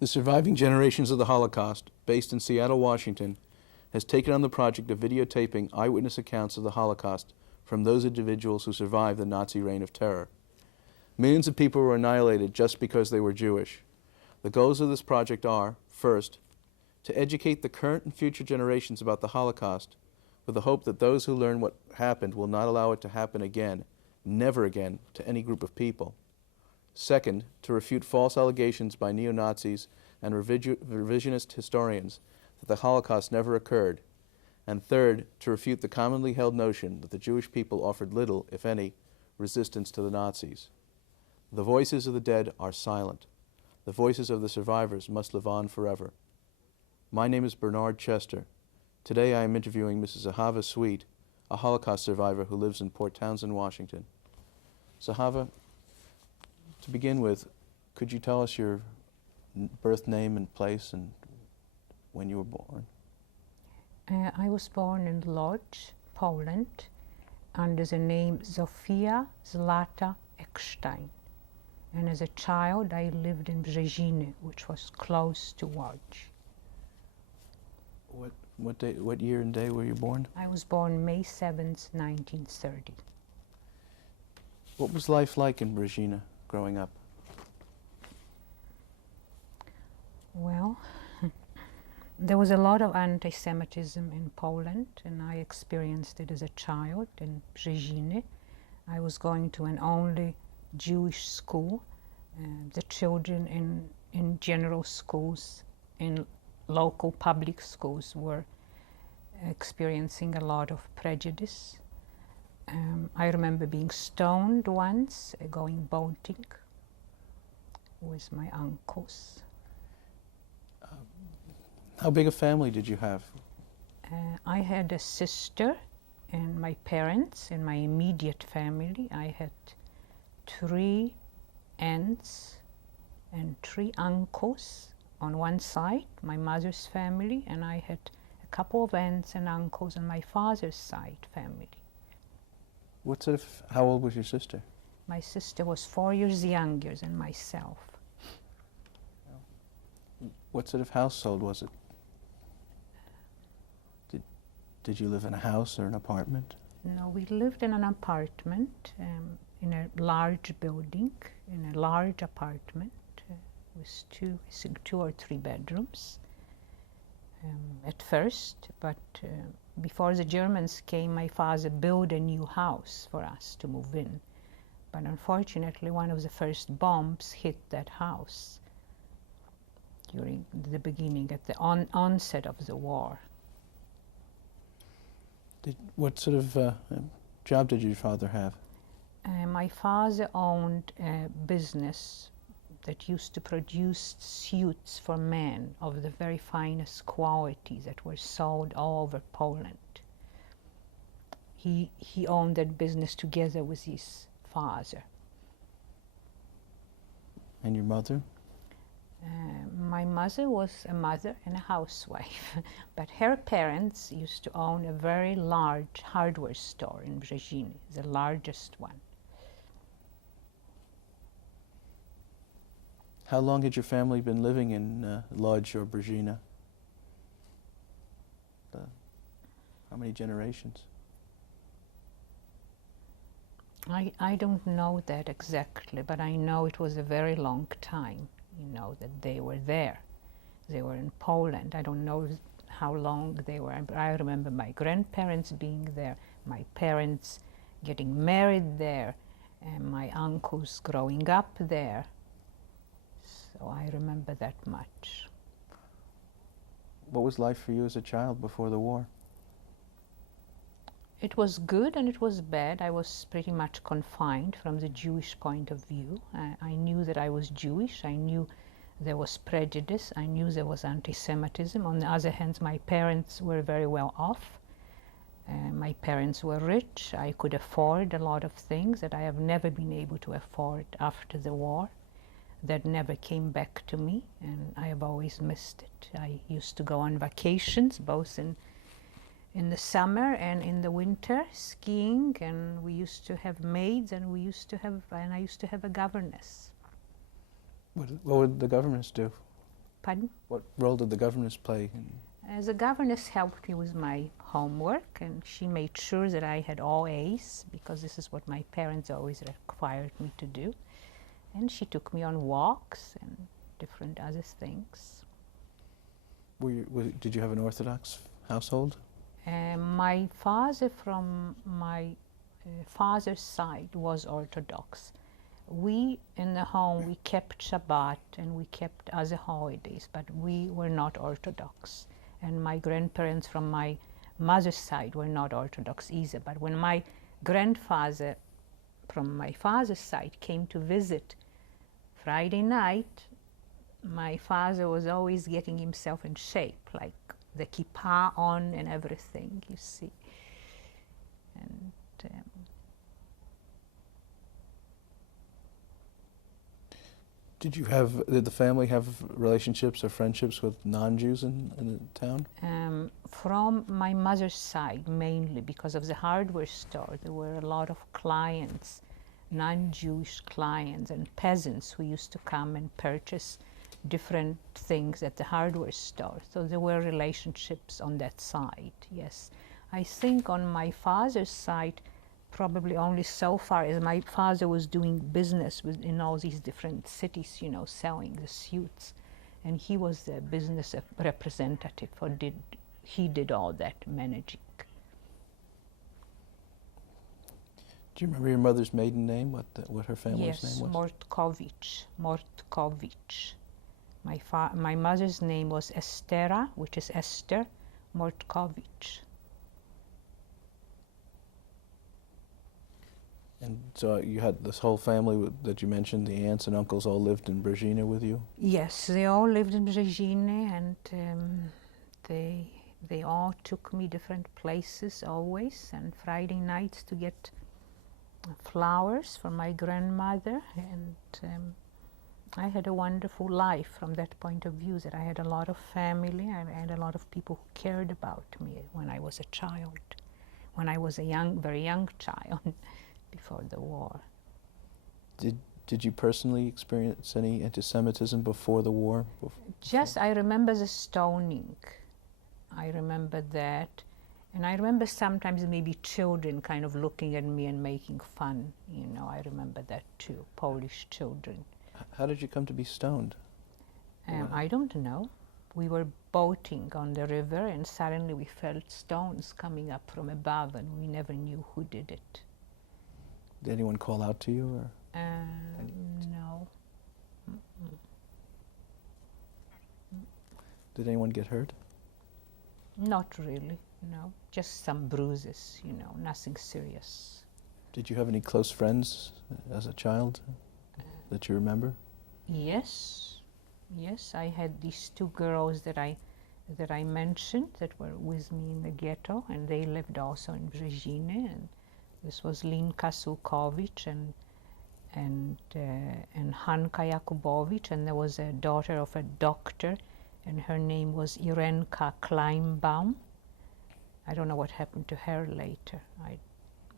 The Surviving Generations of the Holocaust, based in Seattle, Washington, has taken on the project of videotaping eyewitness accounts of the Holocaust from those individuals who survived the Nazi reign of terror. Millions of people were annihilated just because they were Jewish. The goals of this project are, first, to educate the current and future generations about the Holocaust with the hope that those who learn what happened will not allow it to happen again, never again, to any group of people. Second, to refute false allegations by neo-Nazis and revisionist historians that the Holocaust never occurred. And third, to refute the commonly held notion that the Jewish people offered little, if any, resistance to the Nazis. The voices of the dead are silent. The voices of the survivors must live on forever. My name is Bernard Chester. Today I am interviewing Mrs. Zahava Sweet, a Holocaust survivor who lives in Port Townsend, Washington. Zahava, to begin with, could you tell us your birth name and place and when you were born? I was born in Lodz, Poland, under the name Zofia Zlata Eckstein. And as a child, I lived in Brzeziny, which was close to Łódź. What year and day were you born? I was born May 7th, 1930. What was life like in Brzeziny growing up? Well, there was a lot of anti-Semitism in Poland, and I experienced it as a child in Brzeziny. I was going to an only Jewish school. The children in general schools, in local public schools, were experiencing a lot of prejudice. I remember being stoned once, going boating with my uncles. How big a family did you have? I had a sister and my parents and my immediate family. I had 3 aunts and 3 uncles on one side, my mother's family, and I had a couple of aunts and uncles on my father's side family. How old was your sister? My sister was 4 years younger than myself. What sort of household was it? Did you live in a house or an apartment? No, we lived in an apartment, in a large building, in a large apartment with 2 or 3 bedrooms at first, but before the Germans came, my father built a new house for us to move in. But unfortunately, one of the first bombs hit that house during the beginning, at the onset of the war. What sort of job did your father have? My father owned a business that used to produce suits for men of the very finest quality that were sold all over Poland. He owned that business together with his father. And your mother? My mother was a mother and a housewife, but her parents used to own a very large hardware store in Brzeziny, the largest one. How long had your family been living in Lodz or Brzeziny? How many generations? I don't know that exactly, but I know it was a very long time, that they were there. They were in Poland. I don't know how long they were. I remember my grandparents being there, my parents getting married there, and my uncles growing up there. So I remember that much. What was life for you as a child before the war? It was good and it was bad. I was pretty much confined from the Jewish point of view. I knew that I was Jewish. I knew there was prejudice. I knew there was anti-Semitism. On the other hand, my parents were very well off. My parents were rich. I could afford a lot of things that I have never been able to afford after the war. That never came back to me, and I have always missed it. I used to go on vacations, both in the summer and in the winter, skiing, and we used to have maids, and I used to have a governess. What would the governess do? Pardon? What role did the governess play? The governess helped me with my homework, and she made sure that I had all A's, because this is what my parents always required me to do. And she took me on walks and different other things. Did you have an Orthodox household? My father, from my father's side, was Orthodox. We, in the home, we kept Shabbat and we kept other holidays, but we were not Orthodox. And my grandparents from my mother's side were not Orthodox either. But when my grandfather from my father's side came to visit Friday night, my father was always getting himself in shape, like the kippah on and everything, you see. And did the family have relationships or friendships with non-Jews in the town? From my mother's side, mainly because of the hardware store, there were a lot of clients, non-Jewish clients and peasants who used to come and purchase different things at the hardware store. So there were relationships on that side, yes. I think on my father's side, probably only so far as my father was doing business in all these different cities, you know, selling the suits. And he was the business representative, or he did all that managing. Do you remember your mother's maiden name, what her family's Yes, name was? Mortkovich. My mother's name was Estera, which is Esther Mortkovich. And so you had this whole family that you mentioned, the aunts and uncles all lived in Brzezinę with you? Yes, they all lived in Brzezinę, and they all took me different places always, and Friday nights to get flowers for my grandmother. And I had a wonderful life from that point of view, that I had a lot of family and I had a lot of people who cared about me when I was a child, when I was a very young child before the war. Did you personally experience any anti-Semitism before the war? Just, I remember the stoning. I remember that. And I remember sometimes maybe children kind of looking at me and making fun. You know, I remember that too, Polish children. How did you come to be stoned? I don't know. We were boating on the river and suddenly we felt stones coming up from above and we never knew who did it. Did anyone call out to you? Or no. Did anyone get hurt? Not really, no. Just some bruises, you know, nothing serious. Did you have any close friends as a child that you remember? Yes, I had these two girls that I mentioned that were with me in the ghetto, and they lived also in Brzezinę. And this was Linka Sulkowicz and Hanka Jakubowicz, and there was a daughter of a doctor, and her name was Irenka Kleinbaum. I don't know what happened to her later.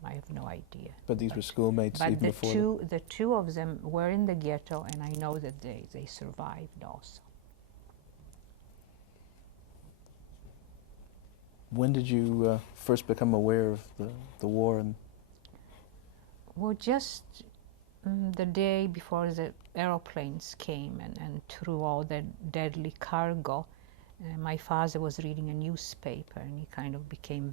I have no idea. But these were schoolmates even before? But the two of them were in the ghetto, and I know that they survived also. When did you first become aware of the war? Well, just the day before the aeroplanes came and threw all that deadly cargo, my father was reading a newspaper, and he kind of became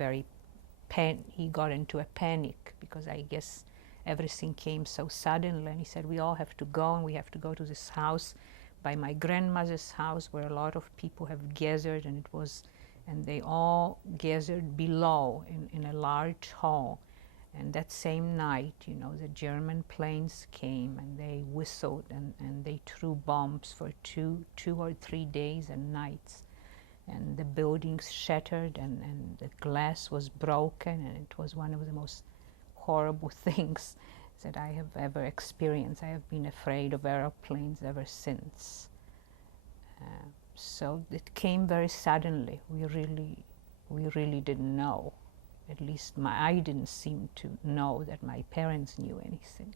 he got into a panic, because I guess everything came so suddenly, and he said, we all have to go, and we have to go to this house by my grandmother's house where a lot of people have gathered, and they all gathered below in a large hall. And that same night, you know, the German planes came and they whistled and they threw bombs for two or 3 days and nights. And the buildings shattered and the glass was broken, and it was one of the most horrible things that I have ever experienced. I have been afraid of airplanes ever since. So it came very suddenly. We really didn't know. At least I didn't seem to know that my parents knew anything.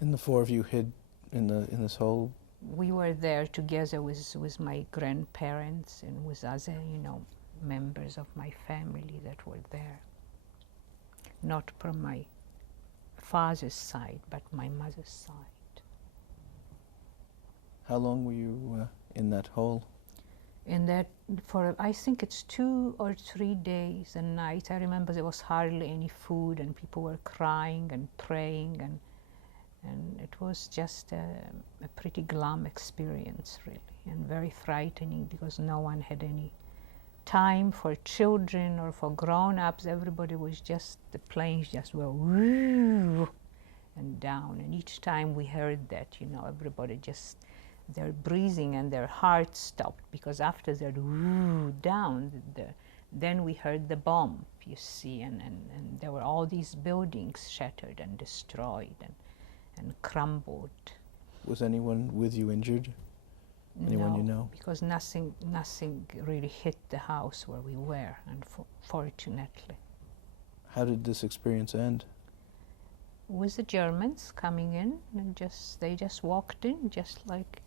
And the four of you hid in this hole? we were there together with my grandparents and with other, members of my family that were there. Not from my father's side, but my mother's side. How long were you in that hole? In that, for I think it's 2 or 3 days and nights. I remember there was hardly any food, and people were crying and praying, and it was just a pretty glum experience, really, and very frightening, because no one had any time for children or for grown-ups. Everybody was just, the planes just were woo and down, and each time we heard that, everybody just, their breathing and their hearts stopped, because after that woo down, then we heard the bomb, you see, and there were all these buildings shattered and destroyed and crumbled. Was anyone with you injured? Anyone No, you know? because nothing really hit the house where we were, unfortunately. How did this experience end? With the Germans coming in, and they just walked in, just like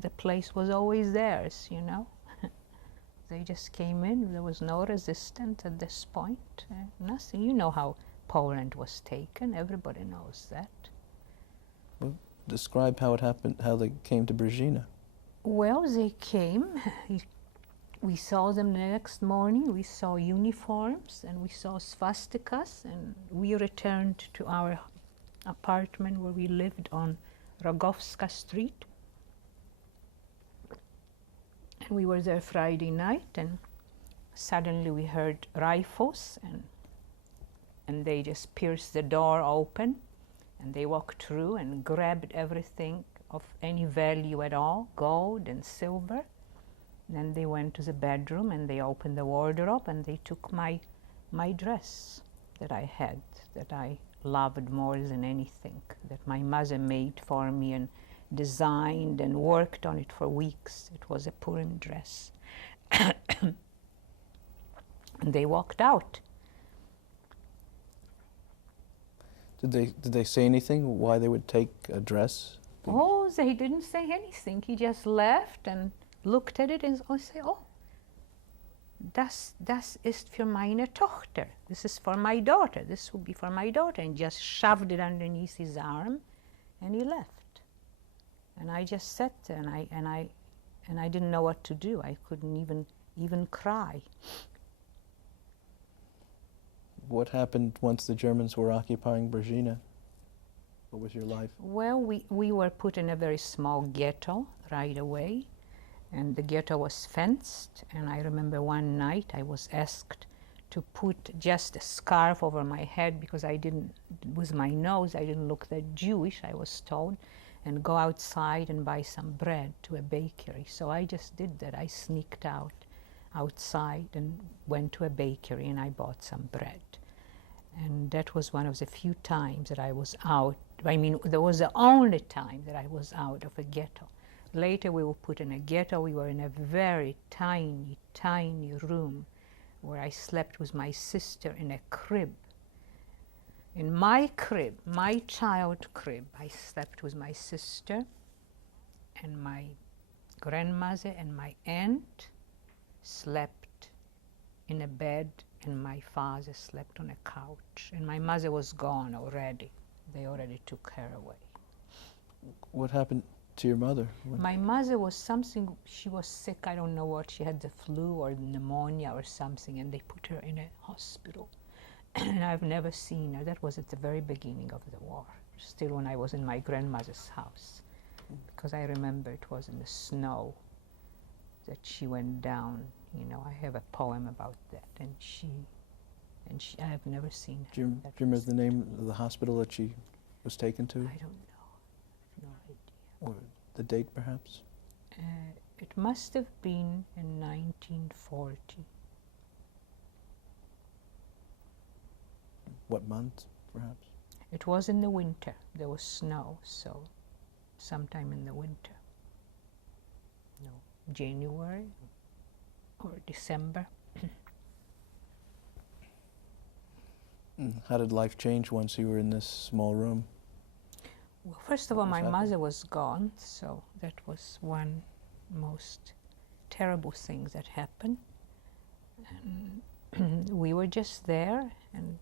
the place was always theirs, They just came in. There was no resistance at this point. Nothing. You know how Poland was taken. Everybody knows that. Well, describe how it happened, how they came to Brzeźna. Well, they came. We saw them the next morning. We saw uniforms and we saw swastikas, and we returned to our apartment where we lived on Rogowska Street. And we were there Friday night, and suddenly we heard rifles, and they just pierced the door open, and they walked through and grabbed everything of any value at all, gold and silver. Then they went to the bedroom and they opened the wardrobe and they took my dress that I had, that I loved more than anything, that my mother made for me and designed and worked on it for weeks. It was a Purim dress. And they walked out. Did they say anything why they would take a dress? Oh, they didn't say anything. He just left and looked at it and said, "Oh, das ist für meine Tochter. This is for my daughter. This will be for my daughter," and just shoved it underneath his arm, and he left. And I just sat there, and I didn't know what to do. I couldn't even cry. What happened once the Germans were occupying Brzeźna? What was your life? Well, we were put in a very small ghetto right away, and the ghetto was fenced. And I remember one night I was asked to put just a scarf over my head, because with my nose, I didn't look that Jewish, I was told, and go outside and buy some bread to a bakery. So I just did that. I sneaked outside and went to a bakery and I bought some bread. And that was one of the few times that I was out. I mean, that was the only time that I was out of a ghetto. Later we were put in a ghetto. We were in a very tiny, tiny room where I slept with my sister in a crib. In my crib, my child crib, I slept with my sister and my grandmother, and my aunt slept in a bed, and my father slept on a couch. And my mother was gone already. They already took her away. What happened to your mother? My mother was she was sick, I don't know what, she had the flu or pneumonia or something, and they put her in a hospital. And I've never seen her. That was at the very beginning of the war, still when I was in my grandmother's house, because I remember it was in the snow that she went down. I have a poem about that, and I have never seen her. Do you remember the name of the hospital that she was taken to? I don't know. I have no idea. Or the date, perhaps? It must have been in 1940. What month, perhaps? It was in the winter. There was snow, so sometime in the winter. No, January or December. How did life change once you were in this small room? Well, first of all, my mother was gone, so that was one most terrible thing that happened. And we were just there, and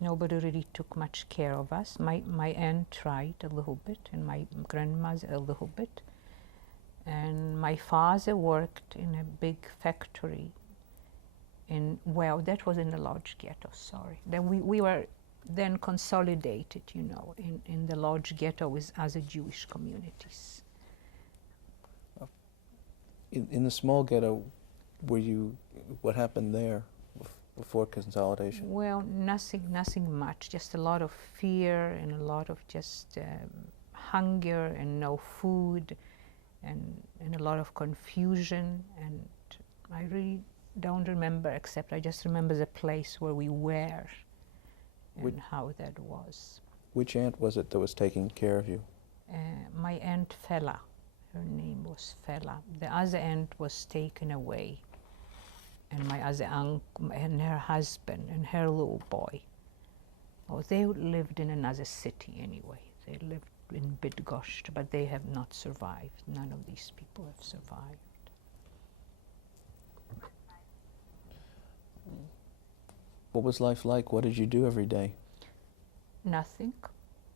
nobody really took much care of us. My aunt tried a little bit, and my grandmother a little bit. And my father worked in a big factory well, that was in the large ghetto, sorry. Then we were then consolidated, you know, in the large ghetto with other Jewish communities. In the small ghetto, what happened there before consolidation? Well, nothing much, just a lot of fear and a lot of just hunger and no food and a lot of confusion, and I really don't remember, except I just remember the place where we were and how that was. Which aunt was it that was taking care of you? My aunt Fela, her name was Fela. The other aunt was taken away, and my other uncle and her husband and her little boy. Oh, they lived in another city anyway. They lived in Bydgoszcz, but they have not survived. None of these people have survived. What was life like? What did you do every day? Nothing.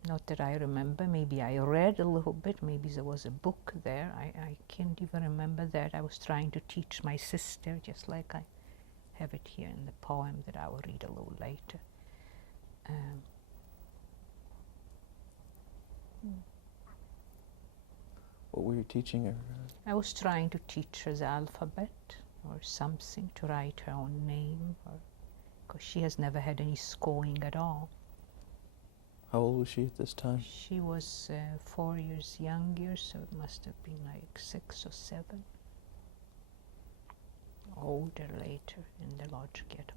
Not that I remember. Maybe I read a little bit. Maybe there was a book there. I can't even remember that. I was trying to teach my sister, just like I have it here in the poem that I will read a little later. What were you teaching her? I was trying to teach her the alphabet or something, to write her own name, because she has never had any schooling at all. How old was she at this time? She was 4 years younger, so it must have been like 6 or 7. Older later in the large ghetto.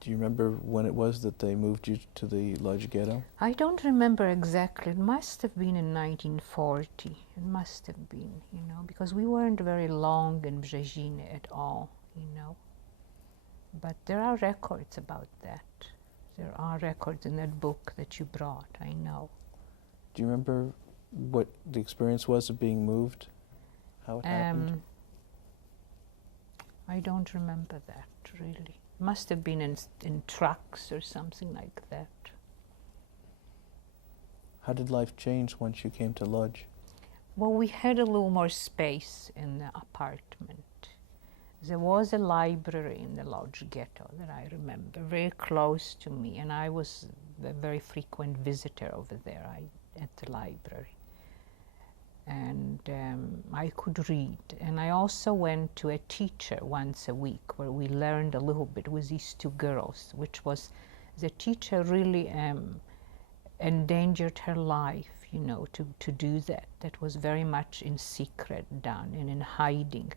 Do you remember when it was that they moved you to the large ghetto? I don't remember exactly. It must have been in 1940. It must have been, you know, because we weren't very long in Brzeziny at all, you know. But there are records about that. There are records in that book that you brought, I know. Do you remember what the experience was of being moved? How it happened? I don't remember that, really. Must have been in trucks or something like that. How did life change once you came to Lodz? Well, we had a little more space in the apartment. There was a library in the large ghetto that I remember, very close to me, and I was a very frequent visitor over there at the library. And I could read. And I also went to a teacher once a week where we learned a little bit with these 2 girls, which was, the teacher really endangered her life, you know, to do that. That was very much in secret done and in hiding.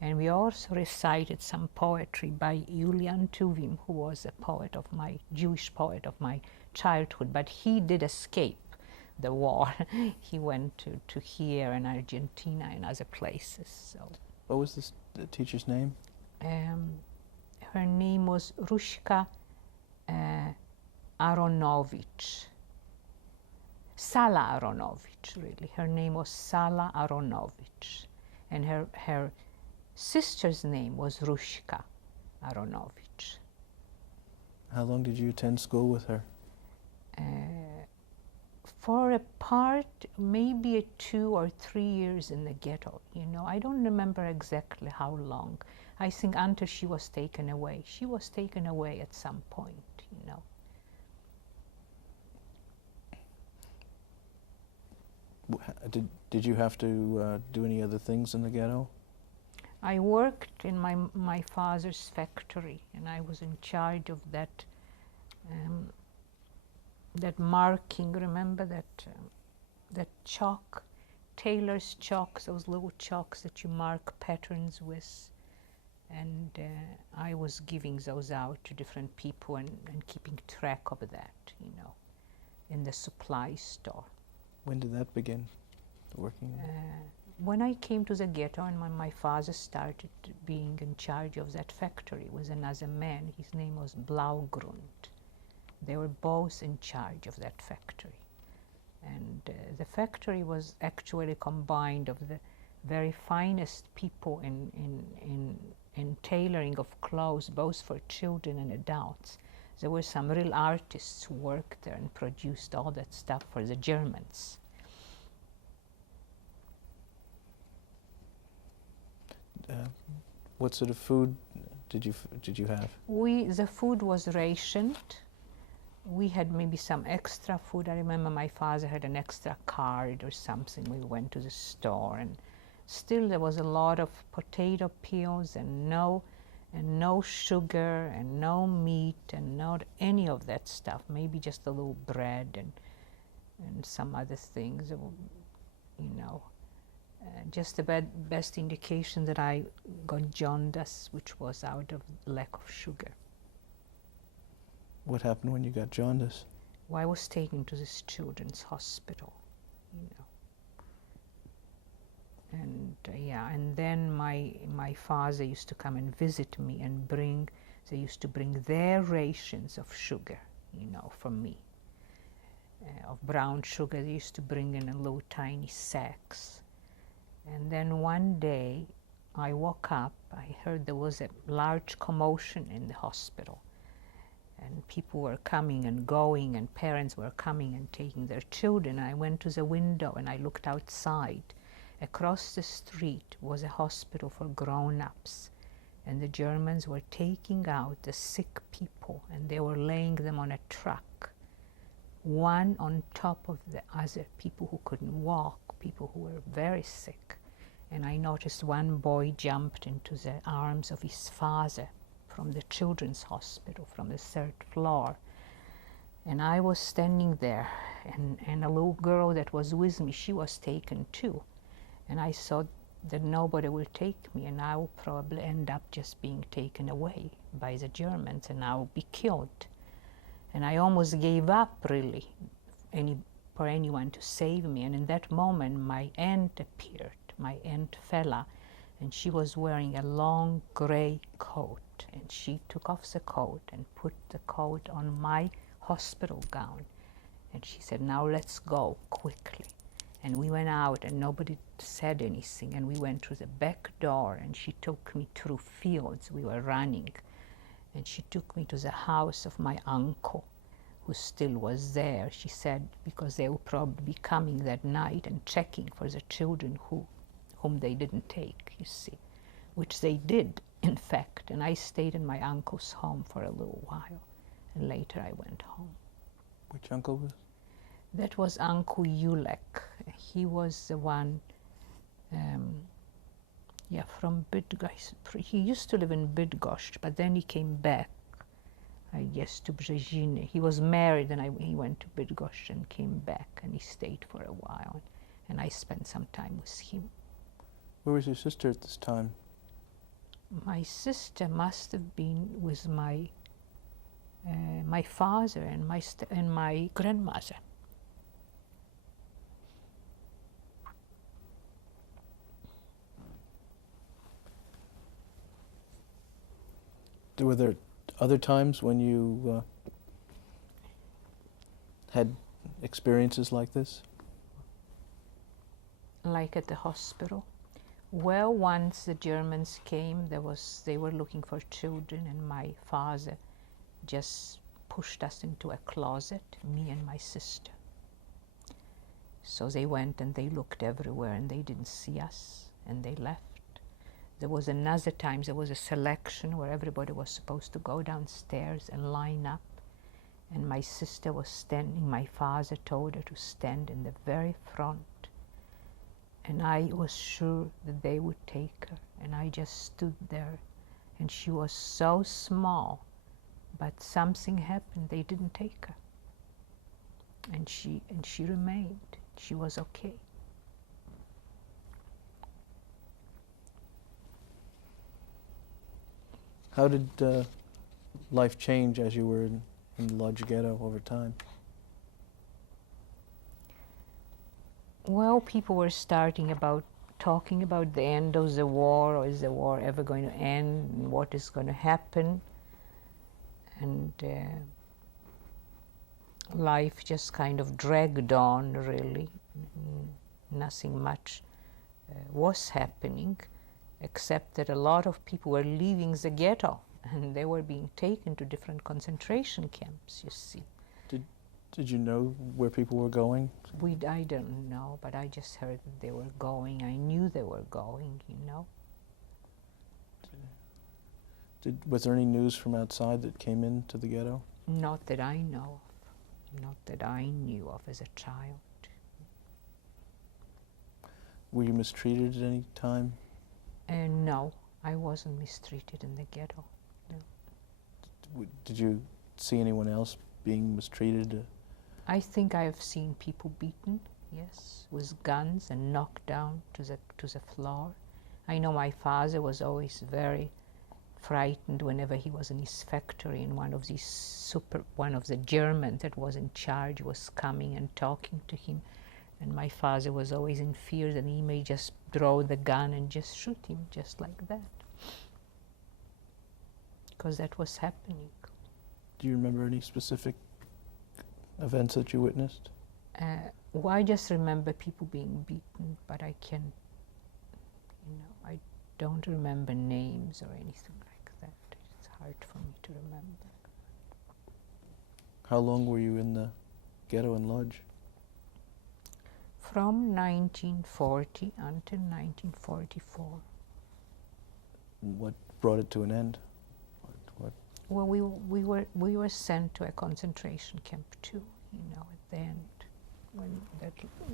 And we also recited some poetry by Julian Tuwim, who was a poet of Jewish poet of my childhood, but he did escape the war. He went to here in Argentina and other places. So. What was the teacher's name? Her name was Rushka Aronovich. Sala Aronovich, really. Her name was Sala Aronovich. And her sister's name was Rushka Aronovich. How long did you attend school with her? For a part, maybe 2 or 3 years in the ghetto, you know. I don't remember exactly how long. I think until she was taken away. She was taken away at some point, you know. Did you have to do any other things in the ghetto? I worked in my father's factory, and I was in charge of that that marking. Remember that chalk, tailor's chalks, those little chalks that you mark patterns with. And I was giving those out to different people and keeping track of that, you know, in the supply store. When did that begin, working? When I came to the ghetto and when my father started being in charge of that factory with another man, his name was Blaugrund. They were both in charge of that factory. And the factory was actually combined of the very finest people in tailoring of clothes, both for children and adults. There were some real artists who worked there and produced all that stuff for the Germans. What sort of food did you have? The food was rationed. We had maybe some extra food. I remember my father had an extra card or something. We went to the store, and still there was a lot of potato peels and no sugar and no meat and not any of that stuff. Maybe just a little bread and some other things, you know. Just the best indication that I got jaundice, which was out of lack of sugar. What happened when you got jaundice? Well, I was taken to this children's hospital, you know. And yeah, and then my father used to come and visit me and they used to bring their rations of sugar, you know, for me. Of brown sugar, they used to bring in little tiny sacks. And then one day I woke up, I heard there was a large commotion in the hospital. And people were coming and going, and parents were coming and taking their children. I went to the window and I looked outside. Across the street was a hospital for grown-ups. And the Germans were taking out the sick people and they were laying them on a truck, one on top of the other, people who couldn't walk, people who were very sick. And I noticed one boy jumped into the arms of his father from the children's hospital, from the 3rd floor. And I was standing there, and a little girl that was with me, she was taken too. And I thought that nobody will take me, and I will probably end up just being taken away by the Germans, and I will be killed. And I almost gave up, really, for anyone to save me. And in that moment, my aunt appeared, my Aunt Fela, and she was wearing a long gray coat. And she took off the coat and put the coat on my hospital gown. And she said, "Now let's go quickly." And we went out and nobody said anything. And we went through the back door and she took me through fields. We were running. And she took me to the house of my uncle, who still was there. She said, because they would probably be coming that night and checking for the children whom they didn't take, you see, which they did, in fact. And I stayed in my uncle's home for a little while, and later I went home. Which uncle was? That was Uncle Julek. He was the one, from Bydgoszcz. He used to live in Bydgoszcz, but then he came back, I guess, to Brzeziny. He was married, and he went to Bydgoszcz and came back, and he stayed for a while, and I spent some time with him. Where was your sister at this time? My sister must have been with my father and my grandmother. Were there other times when you had experiences like this? Like at the hospital? Well, once the Germans came, they were looking for children, and my father just pushed us into a closet, me and my sister. So they went and they looked everywhere and they didn't see us, and they left. There was another time, there was a selection where everybody was supposed to go downstairs and line up, and my sister was standing, my father told her to stand in the very front. And I was sure that they would take her, and I just stood there, and she was so small, but something happened, they didn't take her. And she remained, she was okay. How did life change as you were in the Lodz ghetto over time? Well, people were talking about the end of the war, or is the war ever going to end, and what is going to happen. And life just kind of dragged on, really. Nothing much was happening, except that a lot of people were leaving the ghetto and they were being taken to different concentration camps, you see. Did you know where people were going? I don't know, but I just heard that they were going. I knew they were going, you know. Was there any news from outside that came into the ghetto? Not that I know of. Not that I knew of as a child. Were you mistreated at any time? No, I wasn't mistreated in the ghetto. No. Did you see anyone else being mistreated? I think I have seen people beaten, yes, with guns and knocked down to the floor. I know my father was always very frightened whenever he was in his factory and one of the Germans that was in charge was coming and talking to him. And my father was always in fear that he may just draw the gun and just shoot him, just like that. Because that was happening. Do you remember any specific events that you witnessed? Well, I just remember people being beaten, but I don't remember names or anything like that. It's hard for me to remember. How long were you in the ghetto in Lodz? From 1940 until 1944. What brought it to an end? What? Well, we were sent to a concentration camp too, you know, at the end.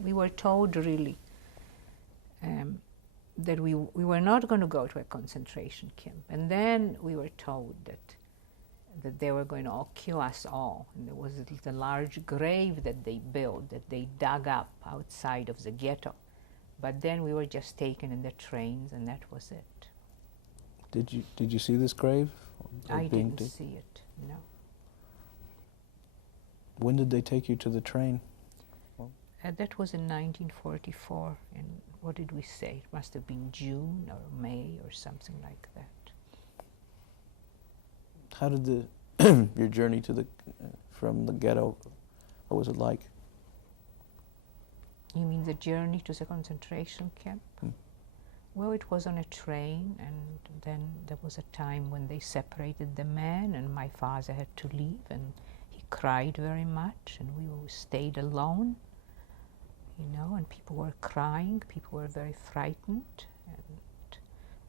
We were told really that we were not going to go to a concentration camp. And then we were told that they were going to kill us all. And there was the large grave that they built, that they dug up outside of the ghetto. But then we were just taken in the trains, and that was it. Did you see this grave? I didn't see it, no. When did they take you to the train? That was in 1944, and what did we say? It must have been June or May or something like that. How did your journey to from the ghetto, what was it like? You mean the journey to the concentration camp? Well, it was on a train, and then there was a time when they separated the men, and my father had to leave, and he cried very much, and we stayed alone, you know, and people were crying, people were very frightened, and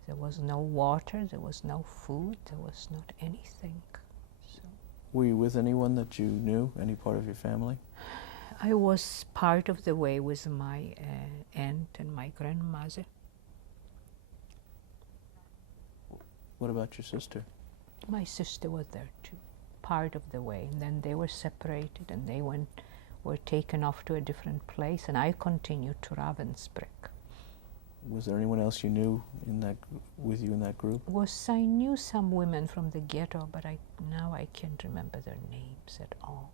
there was no water, there was no food, there was not anything. So. Were you with anyone that you knew, any part of your family? I was part of the way with my aunt and my grandmother. What about your sister? My sister was there too, part of the way, and then they were separated and they were taken off to a different place, and I continued to Ravensbrück. Was there anyone else you knew with you in that group? I knew some women from the ghetto, but now I can't remember their names at all.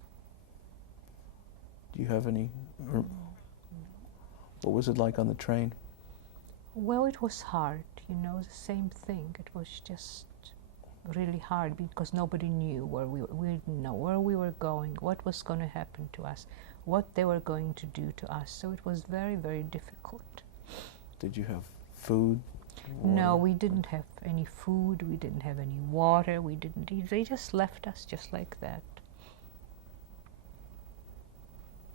Do you have any? No. What was it like on the train? Well, it was hard, you know, the same thing. It was just really hard because nobody knew we didn't know where we were going, what was going to happen to us, what they were going to do to us. So it was very, very difficult. Did you have food? Water? No, we didn't have any food, we didn't have any water, we didn't eat. They just left us just like that.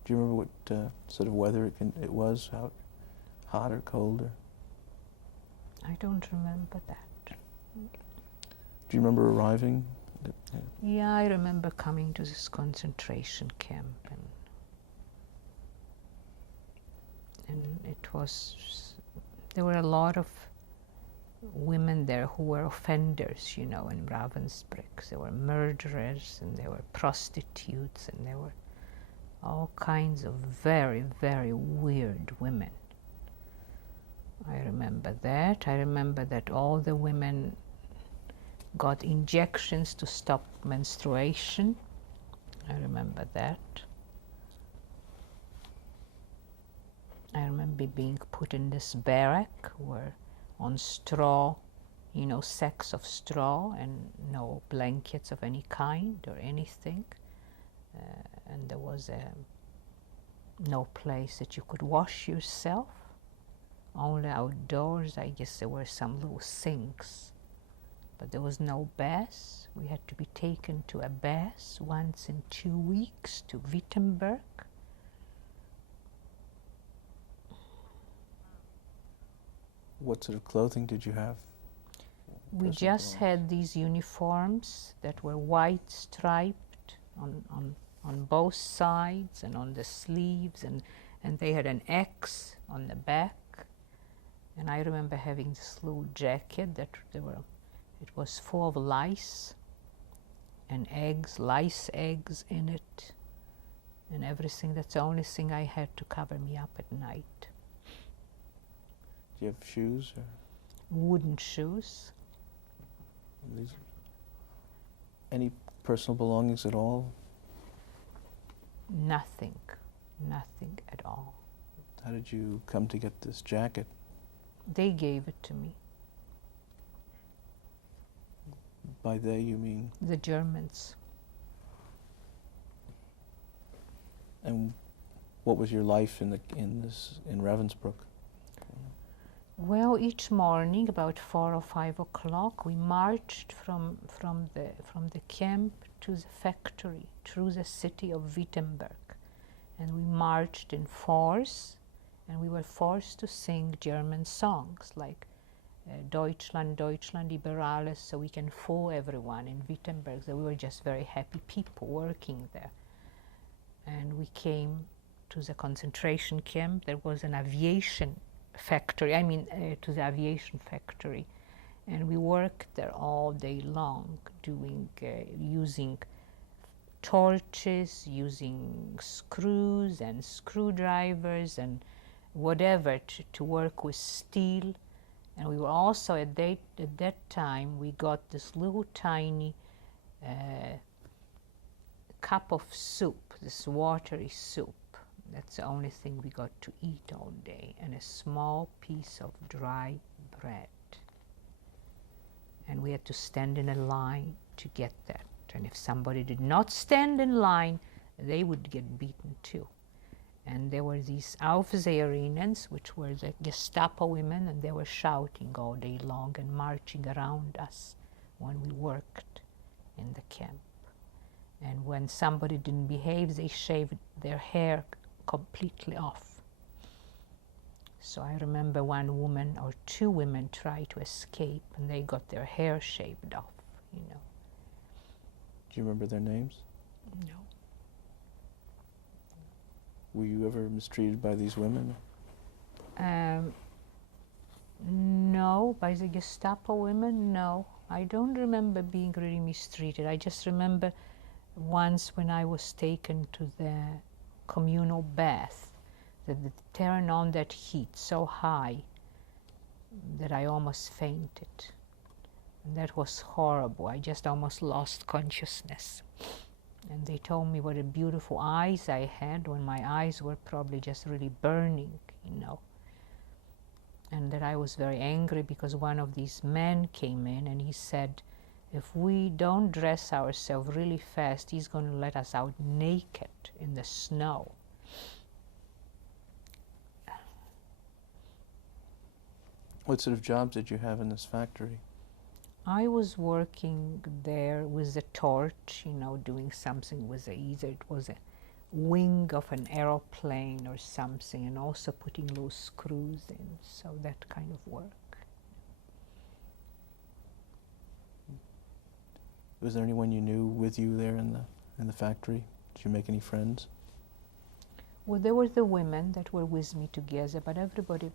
Do you remember what sort of weather it was? How hot or cold? Or? I don't remember that. Do you remember arriving? Yeah, I remember coming to this concentration camp, and there were a lot of women there who were offenders, you know, in Ravensbrück. There were murderers, and there were prostitutes, and there were all kinds of very, very weird women. I remember that. I remember that all the women got injections to stop menstruation. I remember that. I remember being put in this barrack where on straw, you know, sacks of straw and no blankets of any kind or anything. and there was no place that you could wash yourself, only outdoors. I guess there were some little sinks, but there was no bath. We had to be taken to a bath once in 2 weeks to Wittenberg. What sort of clothing did you have? We just had these uniforms that were white striped on both sides and on the sleeves, and they had an X on the back. And I remember having this little jacket that it was full of lice and eggs, lice eggs in it, and everything. That's the only thing I had to cover me up at night. Do you have shoes? Or? Wooden shoes. Any personal belongings at all? Nothing at all. How did you come to get this jacket? They gave it to me. By they, you mean? The Germans. And what was your life in Ravensbrück? Well, each morning about 4 or 5 o'clock, we marched from the camp to the factory through the city of Wittenberg, and we marched in fours, and we were forced to sing German songs like Deutschland, Deutschland über alles, so we can fool everyone in Wittenberg that we were just very happy people working there. And we came to the concentration camp. There was an aviation factory, to the aviation factory, and we worked there all day long, doing using torches, using screws and screwdrivers and whatever to work with steel. And we were also at that time we got this little tiny cup of soup, this watery soup. That's the only thing we got to eat all day, and a small piece of dry bread. And we had to stand in a line to get that. And if somebody did not stand in line, they would get beaten too. And there were these Aufseherinnen, which were the Gestapo women, and they were shouting all day long and marching around us when we worked in the camp. And when somebody didn't behave, they shaved their hair completely off. So I remember one woman or two women tried to escape, and they got their hair shaved off, you know. Do you remember their names? No. Were you ever mistreated by these women? No, by the Gestapo women, no. I don't remember being really mistreated. I just remember once when I was taken to the communal bath, that they turned on that heat so high that I almost fainted. And that was horrible. I just almost lost consciousness. And they told me what a beautiful eyes I had, when my eyes were probably just really burning, you know. And that I was very angry because one of these men came in and he said, if we don't dress ourselves really fast, he's going to let us out naked in the snow. What sort of jobs did you have in this factory? I was working there with a torch, you know, doing something with either it was a wing of an aeroplane or something, and also putting little screws in, so that kind of work. Was there anyone you knew with you there in the factory? Did you make any friends? Well, there were the women that were with me together, but everybody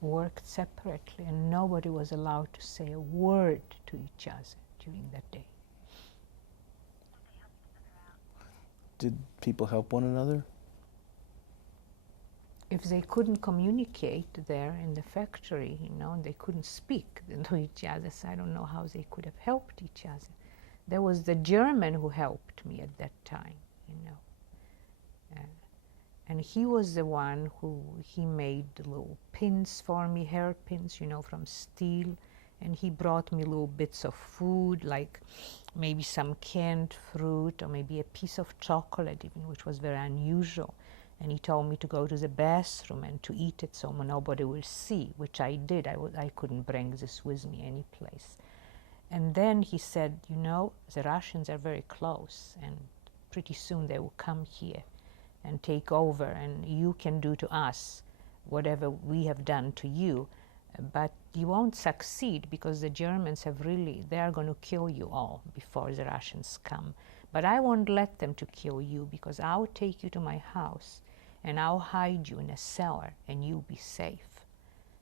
worked separately, and nobody was allowed to say a word to each other during that day. Did people help one another? If they couldn't communicate there in the factory, you know, and they couldn't speak to each other, so I don't know how they could have helped each other. There was the German who helped me at that time, you know. And he was the one he made little pins for me, hairpins, you know, from steel, And he brought me little bits of food, like maybe some canned fruit or maybe a piece of chocolate even, which was very unusual. And he told me to go to the bathroom and to eat it so nobody will see, which I did. I couldn't bring this with me any place. And then he said, you know, the Russians are very close, and pretty soon they will come here and take over, and you can do to us whatever we have done to you, but you won't succeed because the Germans have really, they are going to kill you all before the Russians come. But I won't let them to kill you, because I'll take you to my house and I'll hide you in a cellar and you'll be safe.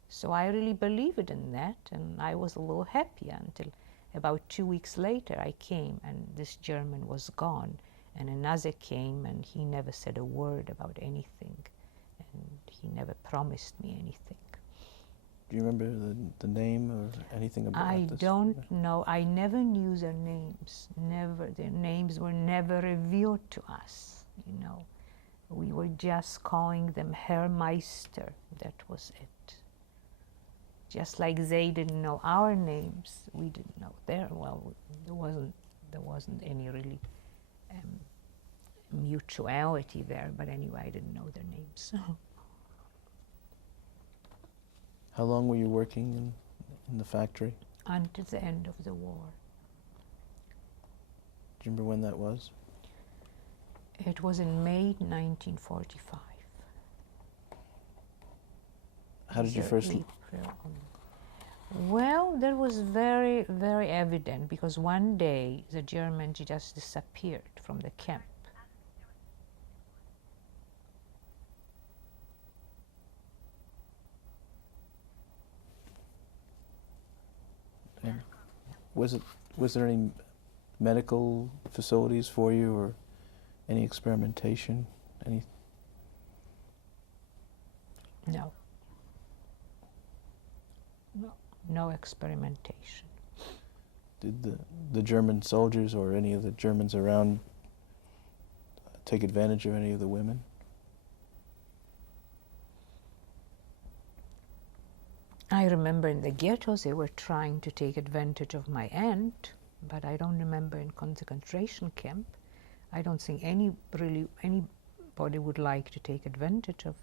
So I really believed in that, and I was a little happy until about 2 weeks later I came and this German was gone, and another came and he never said a word about anything, and he never promised me anything. Do you remember the name or anything about I this? don't know. I never knew their names. Never. Their names were never revealed to us, you know. We were just calling them Herr Meister. That was it. Just like they didn't know our names, we didn't know their. Well, there wasn't any really mutuality there. But anyway, I didn't know their names. How long were you working in the factory? Until the end of the war. Do you remember when that was? It was in May 1945. How did you first... Well, that was very, very evident, because one day the Germans just disappeared from the camp. And was there any medical facilities for you, or any experimentation? No. No experimentation. Did the German soldiers or any of the Germans around take advantage of any of the women? I remember in the ghettos they were trying to take advantage of my aunt, but I don't remember in concentration camp. I don't think anybody would like to take advantage of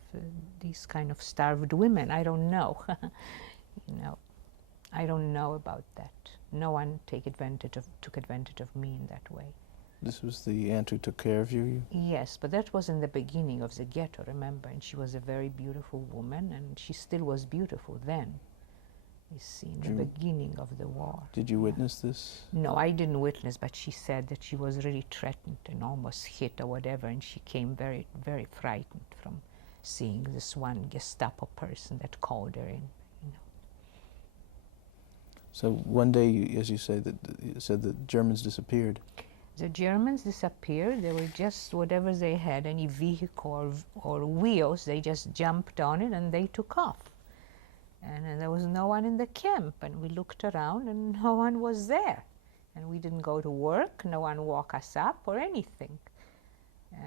these kind of starved women. I don't know. You know, I don't know about that. No one took advantage of me in that way. This was the aunt who took care of you? Yes, but that was in the beginning of the ghetto, remember, and she was a very beautiful woman, and she still was beautiful then, you see, in the beginning of the war. Did you witness this? No, I didn't witness, but she said that she was really threatened and almost hit or whatever, and she came very, very frightened from seeing this one Gestapo person that called her in. So one day, as you say, you said the Germans disappeared. The Germans disappeared. They were just whatever they had, any vehicle or wheels, they just jumped on it and they took off. And there was no one in the camp, and we looked around and no one was there. And we didn't go to work, no one woke us up or anything.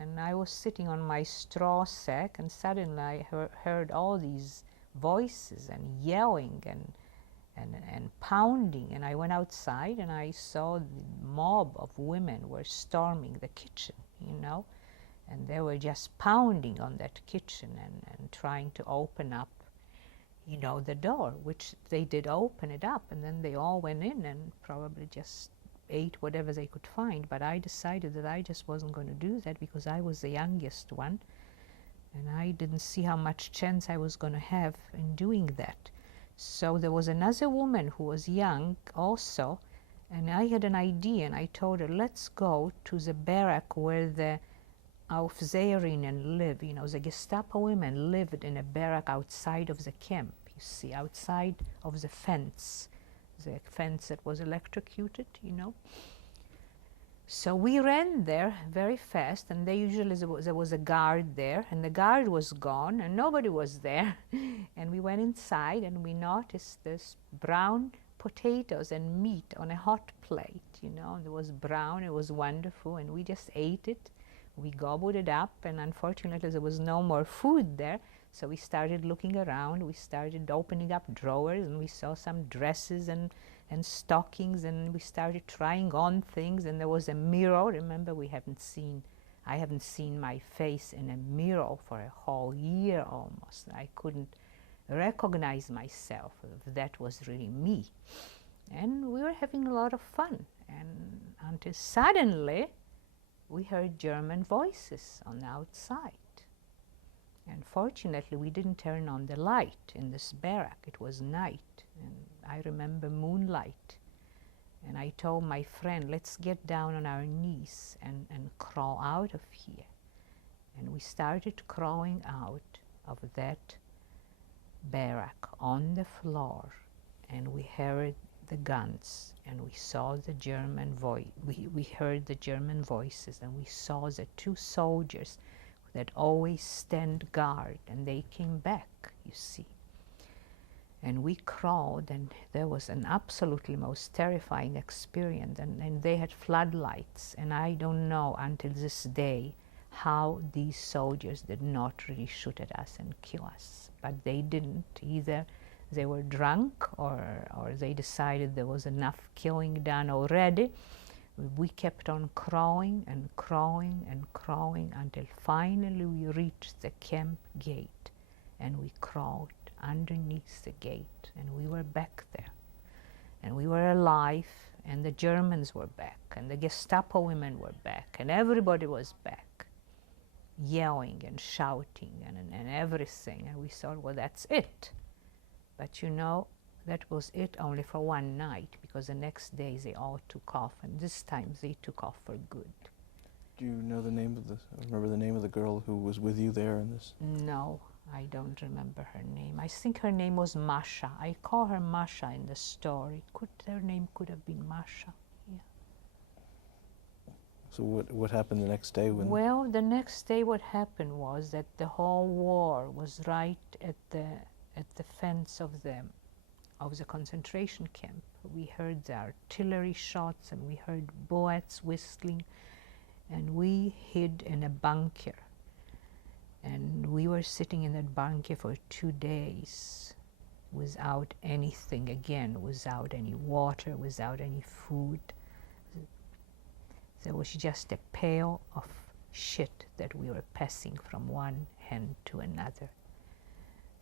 And I was sitting on my straw sack, and suddenly I heard all these voices and yelling and pounding, and I went outside and I saw the mob of women were storming the kitchen, you know, and they were just pounding on that kitchen and trying to open up, you know, the door, which they did open it up, and then they all went in and probably just ate whatever they could find. But I decided that I just wasn't going to do that, because I was the youngest one and I didn't see how much chance I was going to have in doing that. So there was another woman who was young also, and I had an idea, and I told her, let's go to the barrack where the Aufseherinnen live. You know, the Gestapo women lived in a barrack outside of the camp, you see, outside of the fence that was electrocuted, you know. So we ran there very fast, and there was a guard there, and the guard was gone, and nobody was there. And we went inside, and we noticed this brown potatoes and meat on a hot plate, you know. It was brown, it was wonderful, and we just ate it. We gobbled it up, and unfortunately there was no more food there, So we started looking around, we started opening up drawers, and we saw some dresses and stockings, and we started trying on things, and there was a mirror. Remember, I haven't seen my face in a mirror for a whole year almost. I couldn't recognize myself, if that was really me. And we were having a lot of fun, and until suddenly we heard German voices on the outside. And fortunately, we didn't turn on the light in this barrack. It was night, and I remember moonlight. And I told my friend, let's get down on our knees and crawl out of here. And we started crawling out of that barrack on the floor, and we heard the guns, and we saw the German we heard the German voices, and we saw the two soldiers that always stand guard, and they came back, you see. And we crawled, and there was an absolutely most terrifying experience, and they had floodlights, and I don't know until this day how these soldiers did not really shoot at us and kill us. But they didn't. Either they were drunk, or they decided there was enough killing done already. We kept on crawling and crawling and crawling until finally we reached the camp gate, and we crawled underneath the gate, and we were back there, and we were alive, and the Germans were back, and the Gestapo women were back, and everybody was back, yelling and shouting and everything. And we thought, well, that's it. But you know, that was it only for one night, because the next day they all took off, and this time they took off for good. Do you know the name of remember the name of the girl who was with you there in this? No, I don't remember her name. I think her name was Masha. I call her Masha in the story. Her name could have been Masha. Yeah. So what happened the next day when? Well, the next day what happened was that the whole war was right at the fence of the concentration camp. We heard the artillery shots, and we heard bullets whistling, and we hid in a bunker. And we were sitting in that bunker for 2 days without anything, again, without any water, without any food. There was just a pail of shit that we were passing from one hand to another.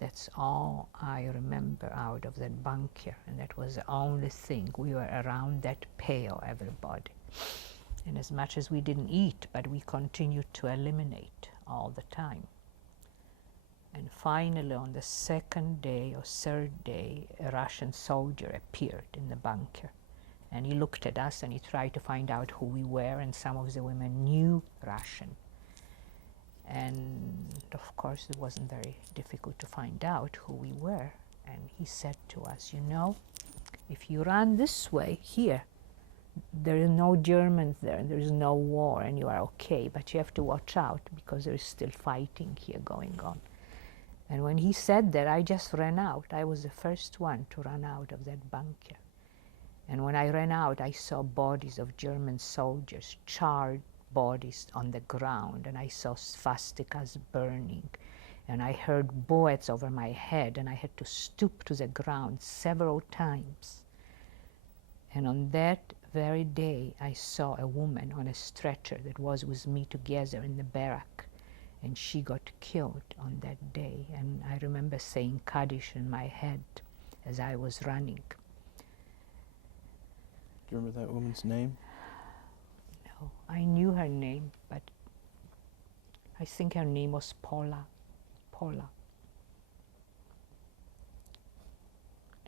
That's all I remember out of that bunker, and that was the only thing. We were around that pail, everybody. And as much as we didn't eat, but we continued to eliminate all the time. And finally, on the second day or third day, a Russian soldier appeared in the bunker. And he looked at us, and he tried to find out who we were, and some of the women knew Russian. And of course, it wasn't very difficult to find out who we were. And he said to us, you know, if you run this way, here, there are no Germans there, and there is no war, and you are okay, but you have to watch out, because there is still fighting here going on. And when he said that, I just ran out. I was the first one to run out of that bunker. And when I ran out, I saw bodies of German soldiers, charred bodies on the ground, and I saw swastikas burning, and I heard bullets over my head, and I had to stoop to the ground several times. And on that very day, I saw a woman on a stretcher that was with me together in the barrack, and she got killed on that day. And I remember saying Kaddish in my head as I was running. Do you remember that woman's name? No, I knew her name, but I think her name was Paula. Paula.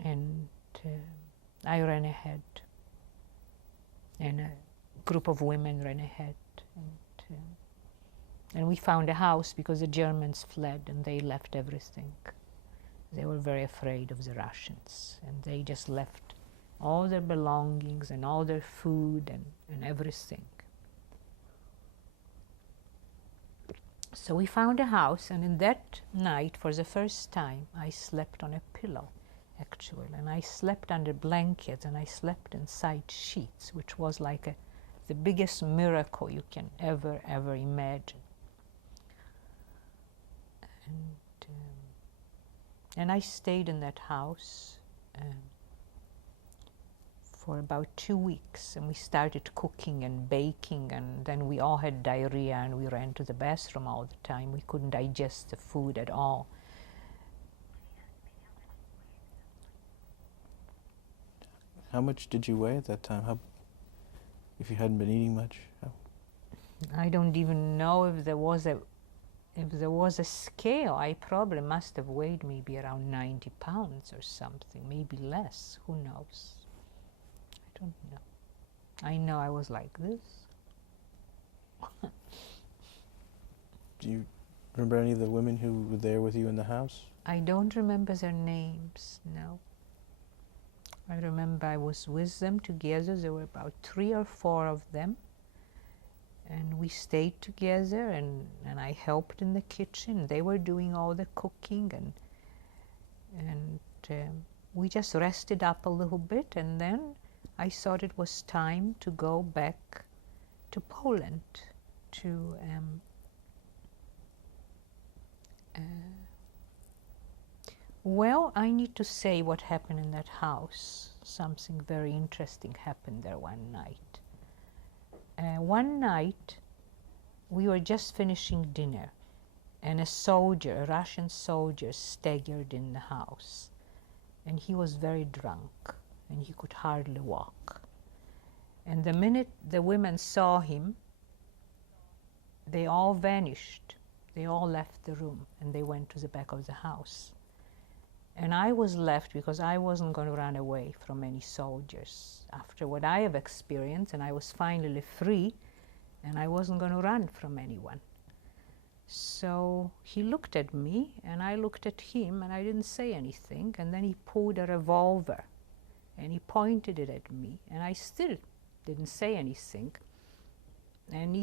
And I ran ahead, and a group of women ran ahead, and we found a house, because the Germans fled and they left everything. They were very afraid of the Russians, and they just left all their belongings and all their food and everything. So we found a house, and in that night, for the first time, I slept on a pillow, actually, and I slept under blankets, and I slept inside sheets, which was like the biggest miracle you can ever imagine. and I stayed in that house for about 2 weeks, and we started cooking and baking, and then we all had diarrhea and we ran to the bathroom all the time. We couldn't digest the food at all. How much did you weigh at that time? If you hadn't been eating much? I don't even know if there was a scale. I probably must have weighed maybe around 90 pounds or something, maybe less, who knows? I don't know. I know I was like this. Do you remember any of the women who were there with you in the house? I don't remember their names, no. I remember I was with them together. There were about 3 or 4 of them. And we stayed together, and I helped in the kitchen. They were doing all the cooking, and we just rested up a little bit, and then I thought it was time to go back to Poland to well, I need to say what happened in that house. Something very interesting happened there one night. One night, we were just finishing dinner, and a Russian soldier, staggered in the house. And he was very drunk, and he could hardly walk. And the minute the women saw him, they all vanished. They all left the room, and they went to the back of the house. And I was left because I wasn't going to run away from any soldiers after what I have experienced, and I was finally free, and I wasn't going to run from anyone. So he looked at me, and I looked at him, and I didn't say anything, and then he pulled a revolver, and he pointed it at me, and I still didn't say anything. And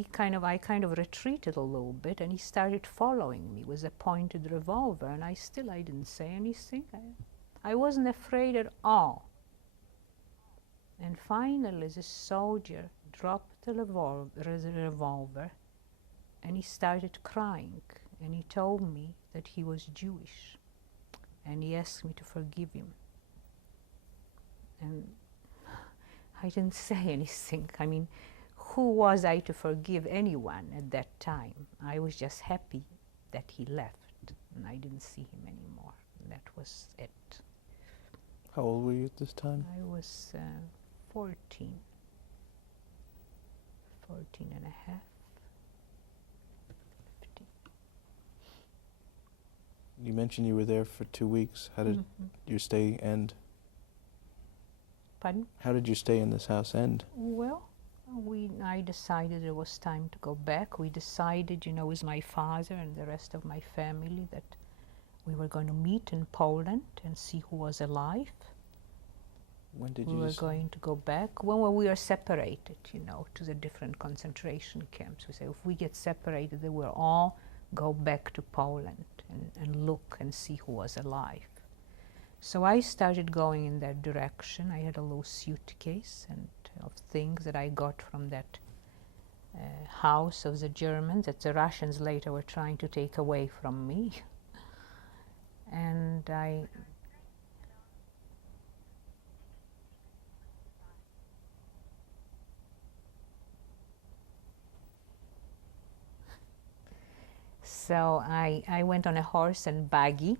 I kind of retreated a little bit, and he started following me with a pointed revolver, and I didn't say anything. I wasn't afraid at all. And finally, the soldier dropped the revolver, and he started crying, and he told me that he was Jewish, and he asked me to forgive him. And I didn't say anything. I mean, who was I to forgive anyone at that time? I was just happy that he left, and I didn't see him anymore. That was it. How old were you at this time? I was 14 and a half. 15. You mentioned you were there for 2 weeks. How did your stay end? Pardon? How did your stay in this house end? Well, I decided it was time to go back. We decided, with my father and the rest of my family, that we were going to meet in Poland and see who was alive. When did we you were decide? going to go back when we were separated, to the different concentration camps. We said, if we get separated, then we'll all go back to Poland and look and see who was alive. So I started going in that direction. I had a little suitcase of things that I got from that house of the Germans that the Russians later were trying to take away from me. And so I went on a horse and buggy.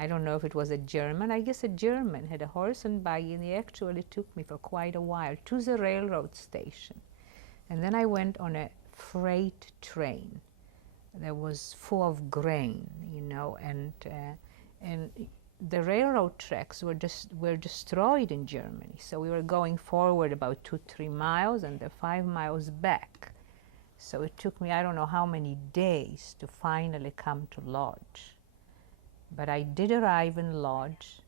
I don't know if it was a German. I guess a German had a horse and buggy, and he actually took me for quite a while to the railroad station. And then I went on a freight train that was full of grain, and the railroad tracks were destroyed in Germany. So we were going forward about 2-3 miles, and then 5 miles back. So it took me, I don't know how many days to finally come to Lodz. But I did arrive in Lodz,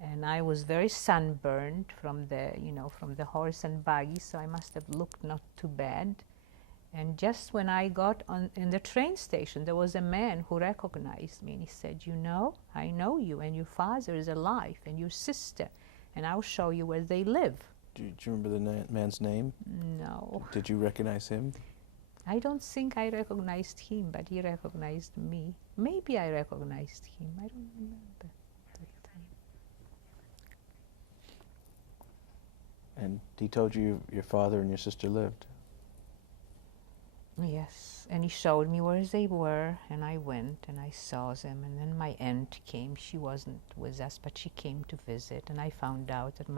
and I was very sunburned from the horse and buggy, so I must have looked not too bad. And just when I got in the train station, there was a man who recognized me, and he said, I know you, and your father is alive, and your sister, and I'll show you where they live. Do you remember the man's name? No. Did you recognize him? I don't think I recognized him, but he recognized me. Maybe I recognized him. I don't remember that time. And he told you your father and your sister lived? Yes, and he showed me where they were, and I went and I saw them. And then my aunt came. She wasn't with us, but she came to visit, and I found out that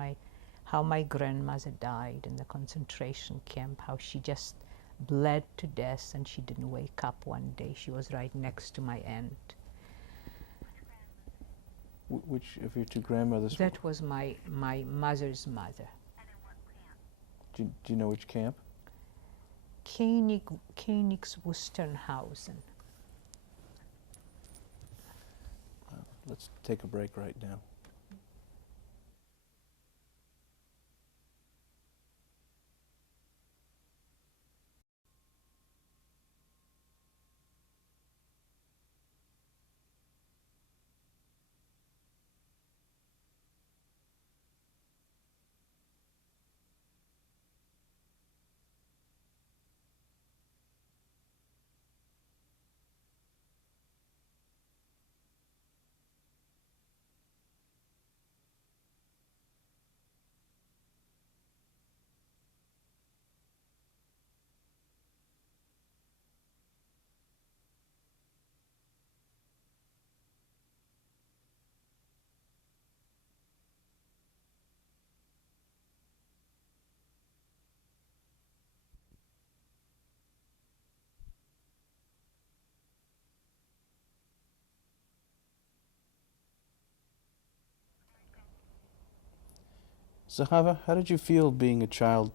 how my grandmother died in the concentration camp, how she just bled to death and she didn't wake up one day. She was right next to my aunt. Which of your two grandmothers? That was my mother's mother. Do you know which camp? Königs-Wusterhausen. Let's take a break right now. Zahava, how did you feel being a child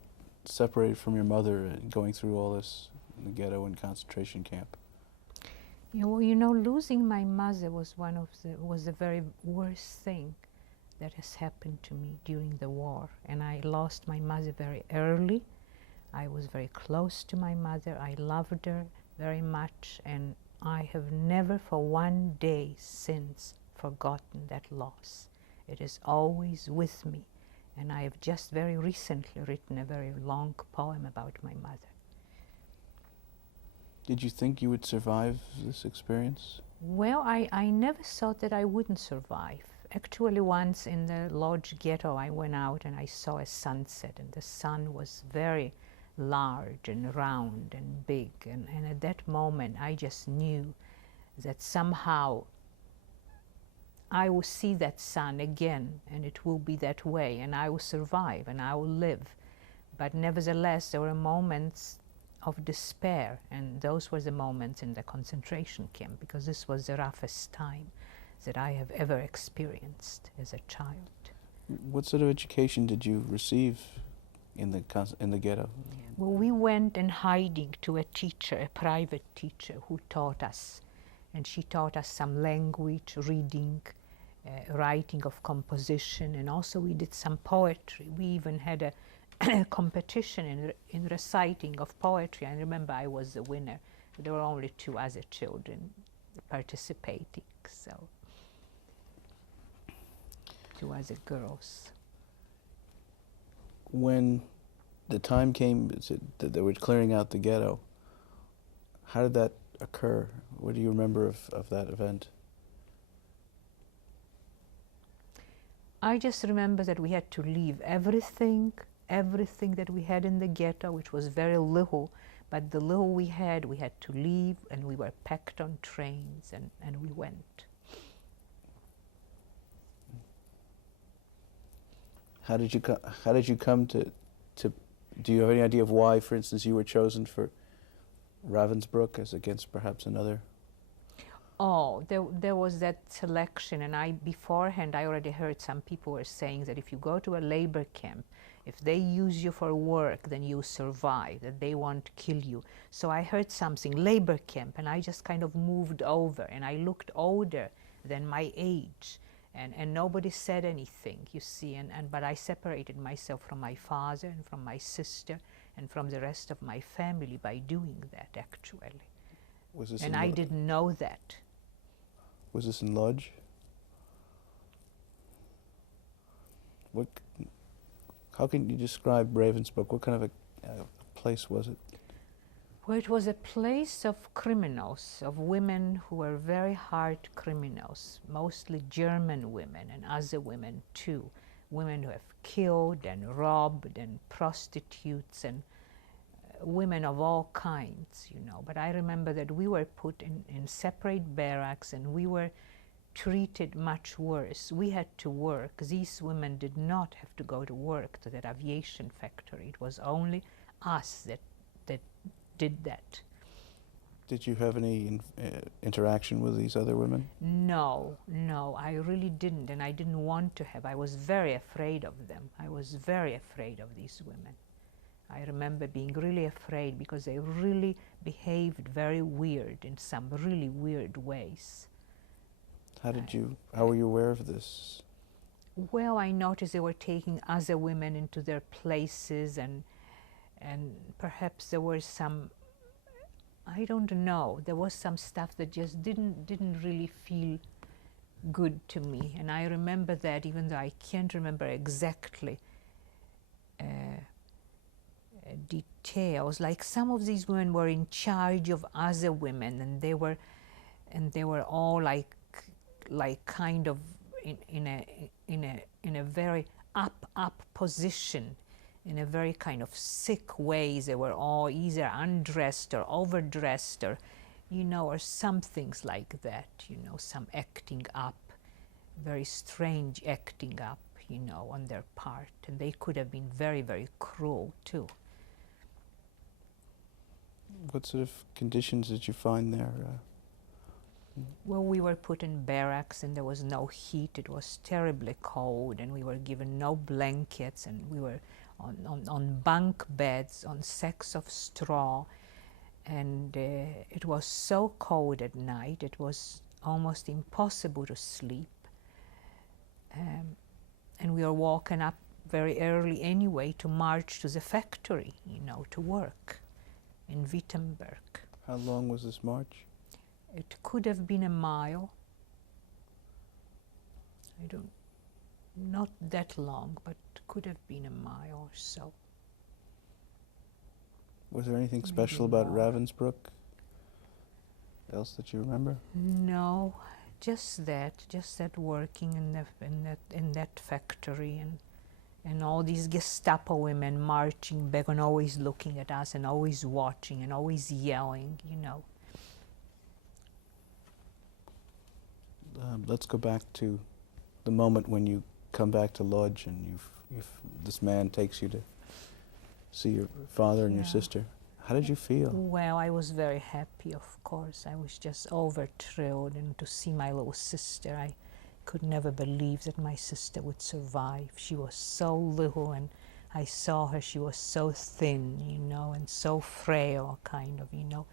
separated from your mother and going through all this in the ghetto and concentration camp? Yeah, well, losing my mother was was the very worst thing that has happened to me during the war. And I lost my mother very early. I was very close to my mother. I loved her very much, and I have never for one day since forgotten that loss. It is always with me. And I have just very recently written a very long poem about my mother. Did you think you would survive this experience? Well, I never thought that I wouldn't survive. Actually, once in the lodge ghetto, I went out and I saw a sunset, and the sun was very large and round and big. And at that moment, I just knew that somehow I will see that sun again, and it will be that way, and I will survive, and I will live. But nevertheless, there were moments of despair, and those were the moments in the concentration camp, because this was the roughest time that I have ever experienced as a child. What sort of education did you receive in the ghetto? Well, we went in hiding to a teacher, a private teacher, who taught us. And she taught us some language, reading, writing of composition, and also we did some poetry. We even had a competition in reciting of poetry. I remember I was the winner. There were only 2 other children participating, so 2 other girls. When the time came that they were clearing out the ghetto, how did that occur? What do you remember of that event? I just remember that we had to leave everything that we had in the ghetto, which was very little, but the little we had to leave, and we were packed on trains, and we went. How did you come to do you have any idea of why, for instance, you were chosen for Ravensbrück as against perhaps another? Oh, there was that selection, and beforehand I already heard some people were saying that if you go to a labor camp, if they use you for work, then you survive, that they won't kill you. So I heard something, labor camp, and I just kind of moved over, and I looked older than my age, and nobody said anything, you see, but I separated myself from my father and from my sister and from the rest of my family by doing that, actually. And I didn't know that. Was this in Lodz? How can you describe Ravensbrück? What kind of a place was it? Well, it was a place of criminals, of women who were very hard criminals, mostly German women and other women too. Women who have killed and robbed and prostitutes and women of all kinds, you know. But I remember that we were put in separate barracks and we were treated much worse. We had to work. These women did not have to go to work to that aviation factory. It was only us that did that. Did you have any interaction with these other women? No, I really didn't, and I didn't want to have. I was very afraid of them. I was very afraid of these women. I remember being really afraid because they really behaved very weird in some really weird ways. How were you aware of this? Well, I noticed they were taking other women into their places, and perhaps there were some, I don't know, there was some stuff that just didn't really feel good to me. And I remember that, even though I can't remember exactly details. Like some of these women were in charge of other women, and they were all like kind of in a very up position, in a very kind of sick ways. They were all either undressed or overdressed, or you know, or some things like that, you know, some acting up, very strange acting up, you know, on their part. And they could have been very, very cruel too. What sort of conditions did you find there? Well, we were put in barracks and there was no heat. It was terribly cold, and we were given no blankets, and we were on bunk beds, on sacks of straw. And it was so cold at night, it was almost impossible to sleep. And we were woken up very early anyway to march to the factory, you know, to work in Wittenberg. How long was this march? It could have been a mile. Not that long, but could have been a mile or so. Was there anything Maybe special about more. Ravensbrück else that you remember? No, just that working in that factory, and all these Gestapo women marching back and always looking at us and always watching and always yelling, you know. Let's go back to the moment when you come back to Lodz and this man takes you to see your father and your sister. How did you feel? Well, I was very happy, of course. I was just over-thrilled, and to see my little sister, I could never believe that my sister would survive. She was so little, and I saw her, she was so thin, you know, and so frail, kind of, you know,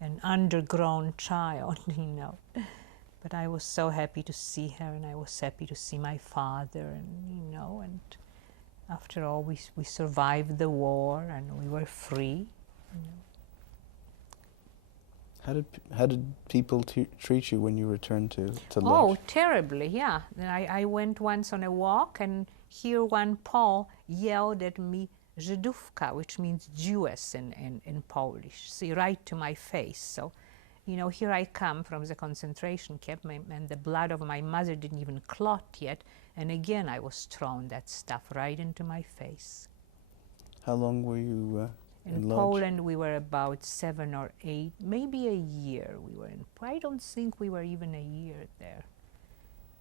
an undergrown child, you know. But I was so happy to see her, and I was happy to see my father, and, you know, and after all, we survived the war, and we were free, you know. How did people treat you when you returned to Lodz? Oh, terribly, yeah. I went once on a walk, and here one Paul yelled at me, Żydówka, which means Jewess in Polish, see, right to my face. So, you know, here I come from the concentration camp, and the blood of my mother didn't even clot yet, and again I was thrown that stuff right into my face. How long were you in Lodz? Poland we were about 7 or 8, maybe a year we were in. I don't think we were even a year there,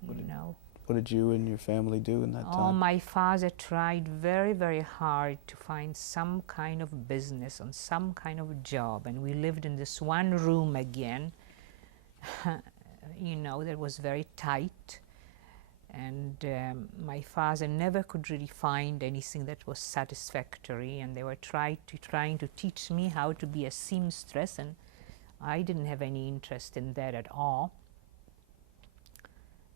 you know. What did you and your family do in that time? Oh, my father tried very, very hard to find some kind of business and some kind of job, and we lived in this one room again, you know, that was very tight, and my father never could really find anything that was satisfactory, and they were trying to teach me how to be a seamstress, and I didn't have any interest in that at all.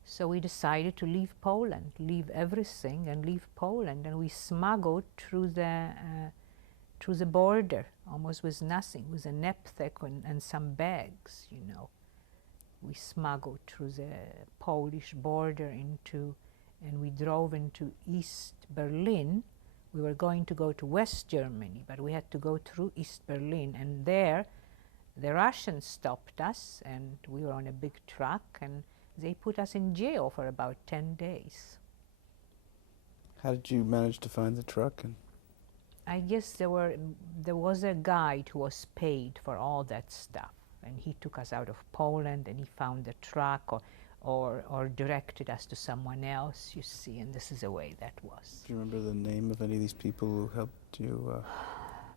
So we decided to leave Poland, leave everything and leave Poland, and we smuggled through the border, almost with nothing, with a knapsack and some bags, you know. We smuggled through the Polish border and we drove into East Berlin, We were going to go to West Germany, but we had to go through East Berlin, and there the Russians stopped us, and we were on a big truck, and they put us in jail for about 10 days. How did you manage to find the truck? And I guess there was a guide who was paid for all that stuff, and he took us out of Poland, and he found the truck or directed us to someone else, you see, and this is the way that was. do you remember the name of any of these people who helped you?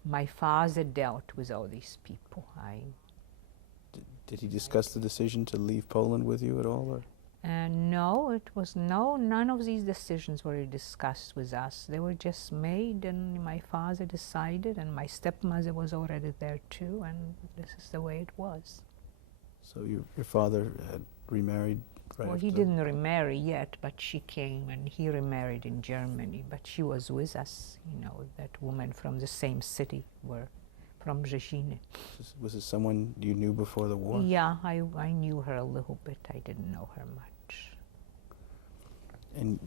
My father dealt with all these people. Did he discuss the decision to leave Poland with you at all? Or? No, none of these decisions were discussed with us. They were just made, and my father decided, and my stepmother was already there too, and this is the way it was. So your father had remarried right Well, he didn't remarry yet, but she came, and he remarried in Germany, but she was with us, you know, that woman from the same city, from Rzesziny. Was it someone you knew before the war? Yeah, I knew her a little bit. I didn't know her much. And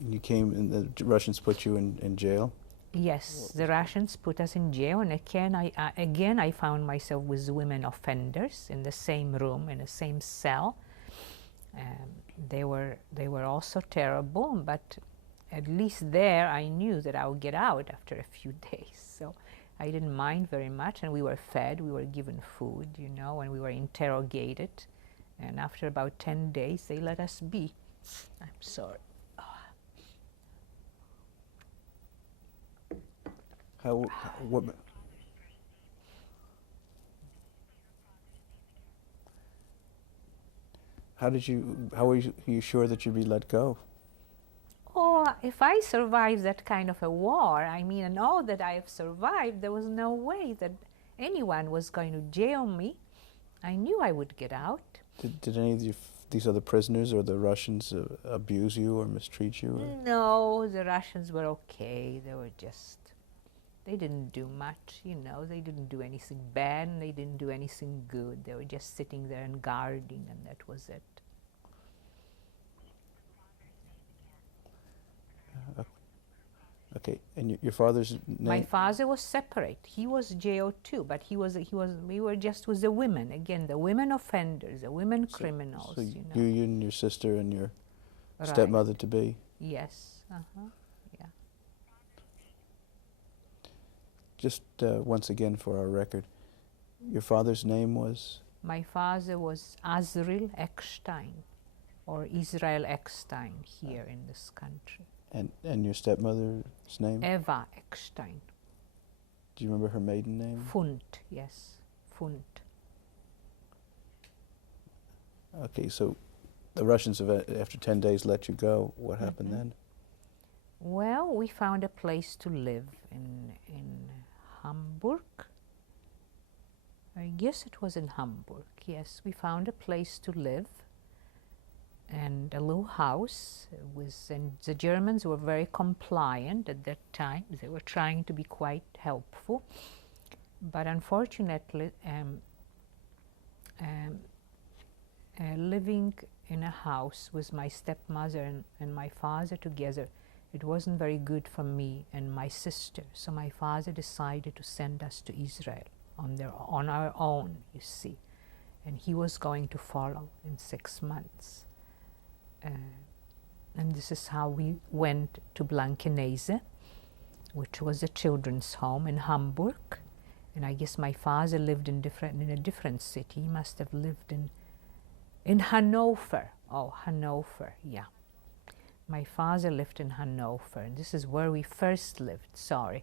you came, and the Russians put you in jail? Yes, the Russians put us in jail, and again I found myself with women offenders in the same room, in the same cell. They were also terrible, but at least there I knew that I would get out after a few days. So I didn't mind very much, and we were fed, we were given food, you know, and we were interrogated. And after about 10 days, they let us be. I'm sorry. How were you sure that you'd be let go? Oh, if I survived that kind of a war, I mean, and all that I have survived, there was no way that anyone was going to jail me. I knew I would get out. Did any of these other prisoners or the Russians abuse you or mistreat you? Or? No, the Russians were okay. They didn't do much, you know. They didn't do anything bad, and they didn't do anything good. They were just sitting there and guarding, and that was it. Okay, and your father's name? My father was separate. He was jailed too, but we were just with the women. Again, the women offenders, the women criminals, so you know. You and your sister and your Right. stepmother-to-be? Yes, yeah. Just once again for our record, your father's name was? My father was Azril Eckstein, or Israel Eckstein here in this country. And your stepmother's name? Eva Eckstein. Do you remember her maiden name? Funt, yes, Funt. Okay, so the Russians have, after 10 days, let you go. What happened then? Well, we found a place to live in Hamburg. I guess it was in Hamburg, yes. We found a place to live and a little house. And the Germans were very compliant at that time. They were trying to be quite helpful. But unfortunately, living in a house with my stepmother and my father together, it wasn't very good for me and my sister. So my father decided to send us to Israel on our own, you see. And he was going to follow in 6 months. And this is how we went to Blankenese, which was a children's home in Hamburg. And I guess my father lived in a different city. He must have lived in Hanover. Oh, Hanover, yeah. My father lived in Hanover, and this is where we first lived, sorry.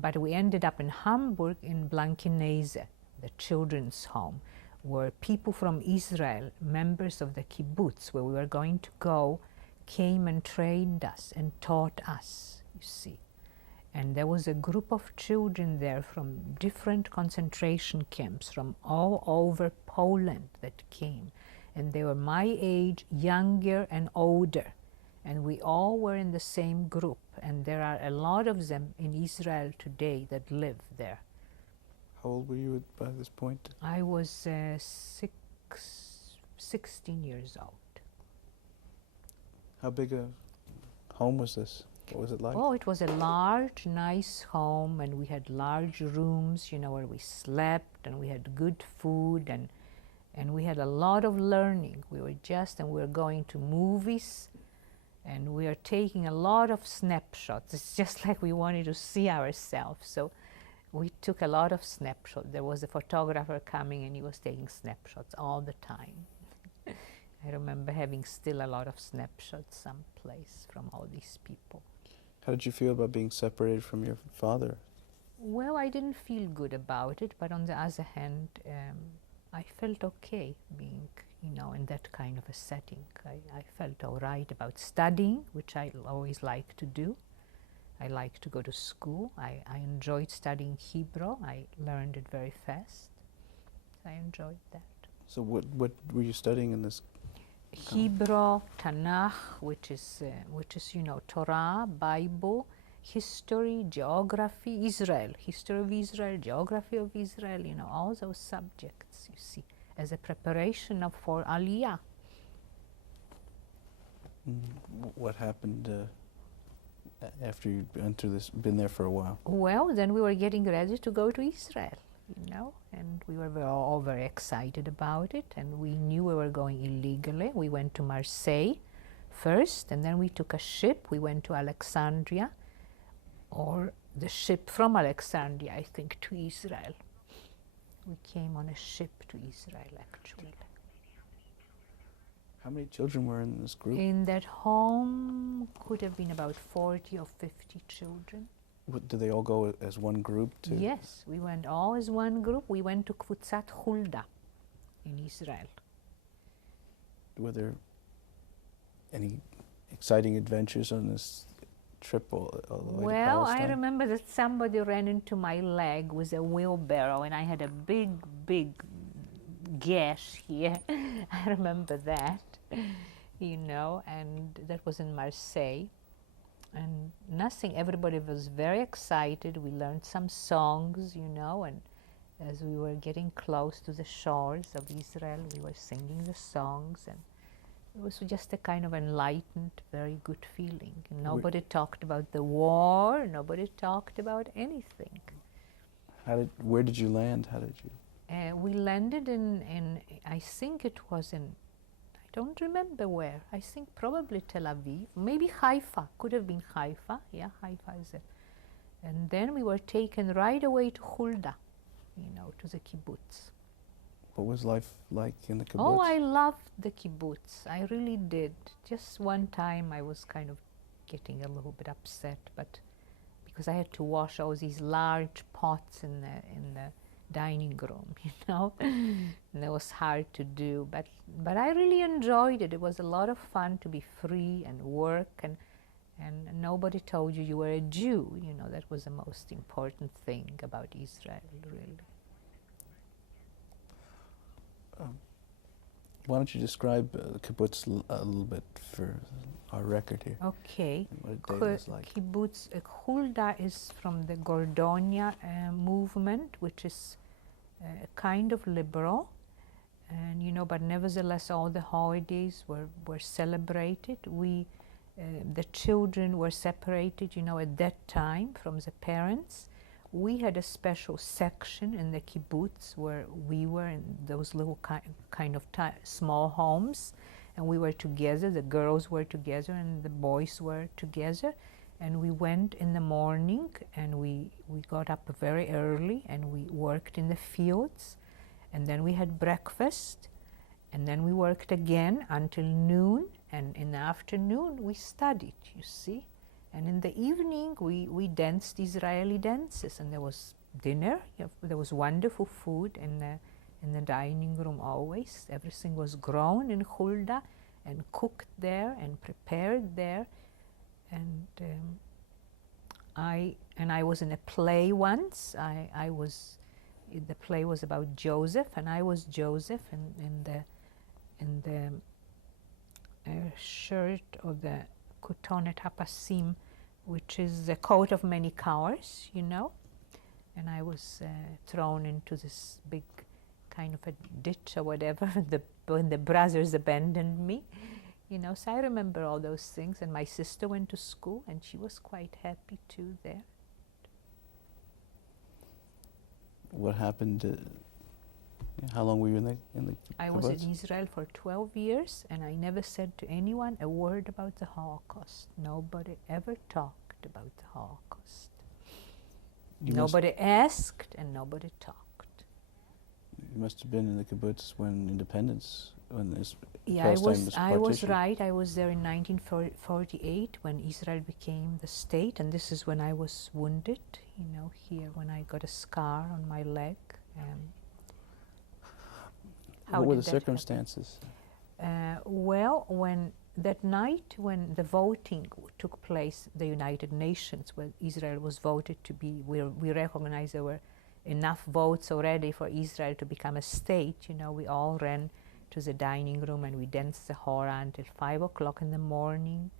But we ended up in Hamburg, in Blankenese, the children's home, where people from Israel, members of the kibbutz, where we were going to go, came and trained us and taught us, you see. And there was a group of children there from different concentration camps from all over Poland that came. And they were my age, younger and older. And we all were in the same group. And there are a lot of them in Israel today that live there. How old were you by this point? I was 16 years old. How big a home was this? What was it like? Oh, it was a large, nice home, and we had large rooms, you know, where we slept, and we had good food, and we had a lot of learning. We were going to movies, and we are taking a lot of snapshots. It's just like we wanted to see ourselves. So we took a lot of snapshots. There was a photographer coming, and he was taking snapshots all the time. I remember having still a lot of snapshots someplace from all these people. How did you feel about being separated from your father? Well, I didn't feel good about it, but on the other hand, I felt okay being, you know, in that kind of a setting. I felt all right about studying, which I always like to do. I like to go to school. I enjoyed studying Hebrew. I learned it very fast. I enjoyed that. So what were you studying in this? Hebrew, Tanakh, which is you know, Torah, Bible, history, geography, Israel, history of Israel, geography of Israel, you know, all those subjects, you see, as a preparation for Aliyah. What happened after you been there for a while? Well, then we were getting ready to go to Israel, you know, and we were all very excited about it, and we knew we were going illegally. We went to Marseille first, and then we took a ship. We went to Alexandria, or the ship from Alexandria, I think, to Israel. We came on a ship to Israel, actually. How many children were in this group? In that home could have been about 40 or 50 children. Did they all go as one group to? Yes, we went all as one group. We went to Kvutzat Hulda in Israel. Were there any exciting adventures on this trip all the way to Well, I Palestine? remember that somebody ran into my leg with a wheelbarrow, and I had a big, big gash here. I remember that, you know, and that was in Marseille. And nothing, everybody was very excited. We learned some songs, you know, and as we were getting close to the shores of Israel, we were singing the songs, and it was just a kind of enlightened, very good feeling. Nobody talked about the war, nobody talked about anything. Where did you land? How did you? We landed in, I think it was in, I don't remember where. I think probably Tel Aviv, maybe Haifa, could have been Haifa. Yeah, Haifa is it. And then we were taken right away to Hulda, you know, to the kibbutz. What was life like in the kibbutz? Oh, I loved the kibbutz. I really did. Just one time I was kind of getting a little bit upset, but because I had to wash all these large pots in the dining room, you know, and it was hard to do, but I really enjoyed it. It was a lot of fun to be free and work, and nobody told you were a Jew, you know. That was the most important thing about Israel, really. Why don't you describe the kibbutz a little bit for our record here? Okay. What a day was like. Kibbutz Hulda is from the Gordonia movement, which is kind of liberal, and you know, but nevertheless all the holidays were celebrated. The children were separated, you know, at that time from the parents. We had a special section in the kibbutz where we were in those little kind of small homes, and we were together. The girls were together and the boys were together, and we went in the morning, and we got up very early, and we worked in the fields, and then we had breakfast, and then we worked again until noon, and in the afternoon we studied, you see. And in the evening, we danced Israeli dances, and there was dinner. There was wonderful food in the dining room always. Everything was grown in Hulda and cooked there and prepared there. And I was in a play once. The play was about Joseph, and I was Joseph in the shirt of the Kutonet Hapasim, which is the coat of many colors, you know. And I was thrown into this big kind of a ditch or whatever when the brothers abandoned me, You know, so I remember all those things. And my sister went to school, and she was quite happy too there. What happened? How long were you in the I was in kibbutz? Israel for 12 years, and I never said to anyone a word about the Holocaust. Nobody ever talked about the Holocaust. Nobody asked, and nobody talked. You must have been in the kibbutz when independence, when this Yeah, first time this I was partition. right. I was there in 1948 when Israel became the state, and this is when I was wounded, you know, here when I got a scar on my leg. What were the circumstances? Well, when that night when the voting took place, the United Nations, where Israel was voted to be, we recognized there were enough votes already for Israel to become a state. You know, we all ran to the dining room and we danced the hora until 5 o'clock in the morning,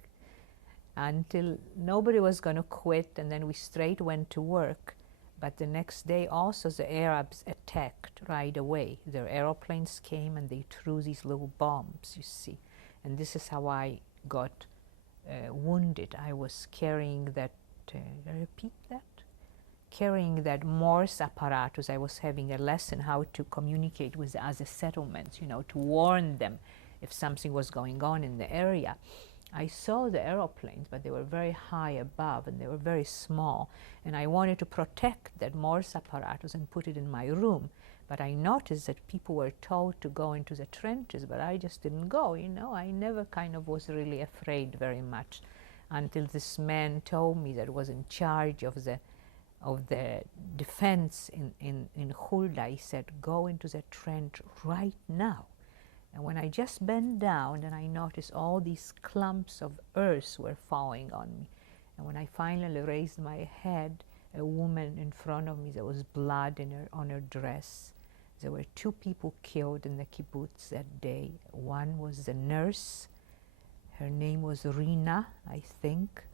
until nobody was going to quit, and then we straight went to work. But the next day also the Arabs attacked right away. Their aeroplanes came and they threw these little bombs, you see. And this is how I got wounded. I was carrying that, did I repeat that? Carrying that Morse apparatus. I was having a lesson how to communicate with the other settlements, you know, to warn them if something was going on in the area. I saw the aeroplanes, but they were very high above and they were very small. And I wanted to protect that Morse apparatus and put it in my room. But I noticed that people were told to go into the trenches, but I just didn't go, you know. I never kind of was really afraid very much until this man told me that was in charge of the defense in Hulda. He said, go into the trench right now. And when I just bent down, then I noticed all these clumps of earth were falling on me. And when I finally raised my head, a woman in front of me, there was blood on her dress. There were 2 people killed in the kibbutz that day. One was the nurse. Her name was Rina, I think.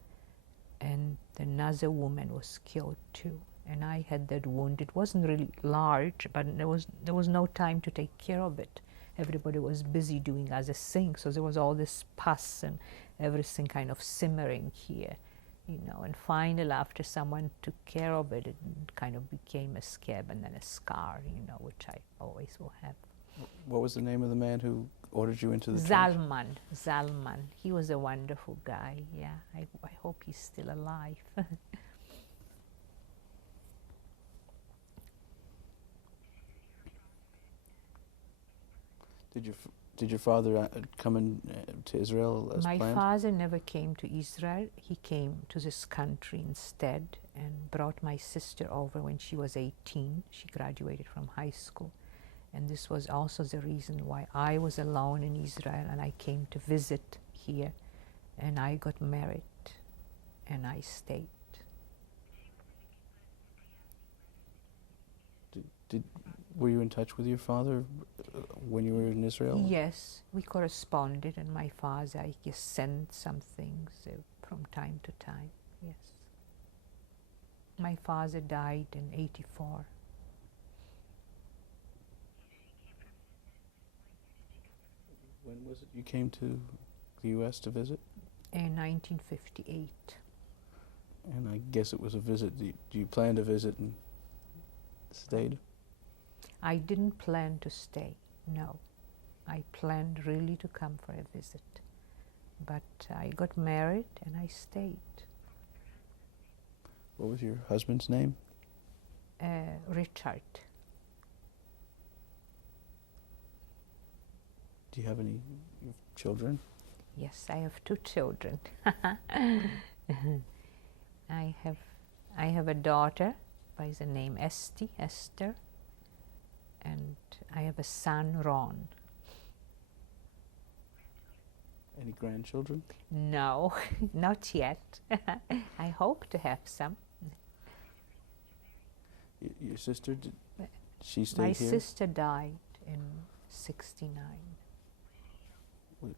And another woman was killed too. And I had that wound. It wasn't really large, but there was no time to take care of it. Everybody was busy doing other things, so there was all this pus and everything kind of simmering here, you know. And finally, after someone took care of it, it kind of became a scab and then a scar, you know, which I always will have. What was the name of the man who ordered you into the trench? Zalman. He was a wonderful guy, yeah. I hope he's still alive. Did your father come in to Israel as My planned? father never came to Israel. He came to this country instead and brought my sister over when she was 18. She graduated from high school. And this was also the reason why I was alone in Israel and I came to visit here. And I got married and I stayed. Were you in touch with your father when you were in Israel? Yes, we corresponded, and my father, I guess, sent some things from time to time, yes. My father died in 84. When was it you came to the U.S. to visit? In 1958. And I guess it was a visit. Do you plan to visit and stayed? I didn't plan to stay, no. I planned really to come for a visit. But I got married and I stayed. What was your husband's name? Richard. Do you have any children? Yes, I have 2 children. I have a daughter by the name Esther, and I have a son, Ron. Any grandchildren? No, not yet. I hope to have some. Your sister, did she stay My here? sister died in 69.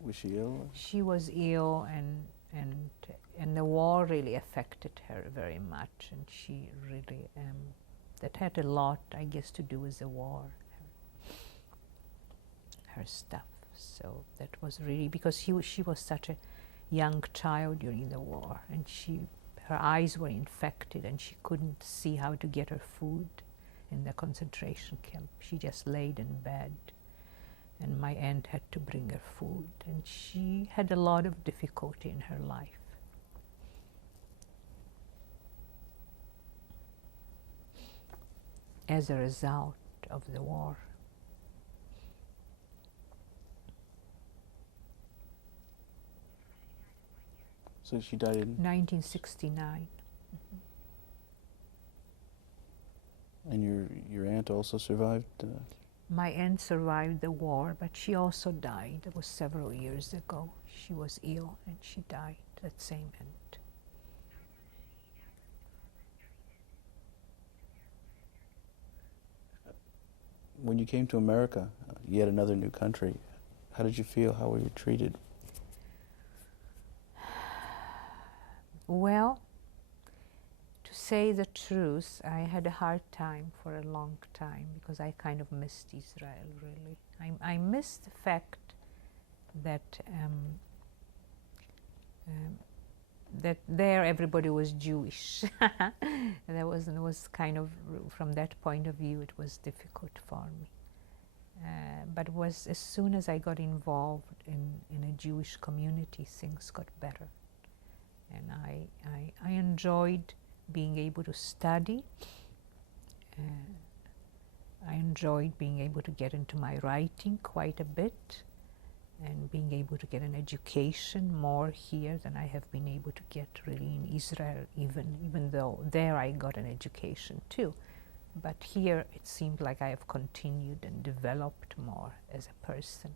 Was she ill? She was ill, and the war really affected her very much, and she really that had a lot, I guess, to do with the war, her stuff. So that was really, because she was such a young child during the war, and her eyes were infected and she couldn't see how to get her food in the concentration camp. She just laid in bed, and my aunt had to bring her food, and she had a lot of difficulty in her life. As a result of the war. So she died in 1969. And your aunt also survived? My aunt survived the war, but she also died. It was several years ago. She was ill and she died, that same aunt. When you came to America, yet another new country, how did you feel? How were you treated? Well, to say the truth, I had a hard time for a long time because I kind of missed Israel, really. I missed the fact that that there everybody was Jewish. There was kind of, from that point of view, it was difficult for me. But was as soon as I got involved in a Jewish community, things got better. And I enjoyed being able to study. I enjoyed being able to get into my writing quite a bit, and being able to get an education more here than I have been able to get really in Israel, even though there I got an education too. But here it seemed like I have continued and developed more as a person.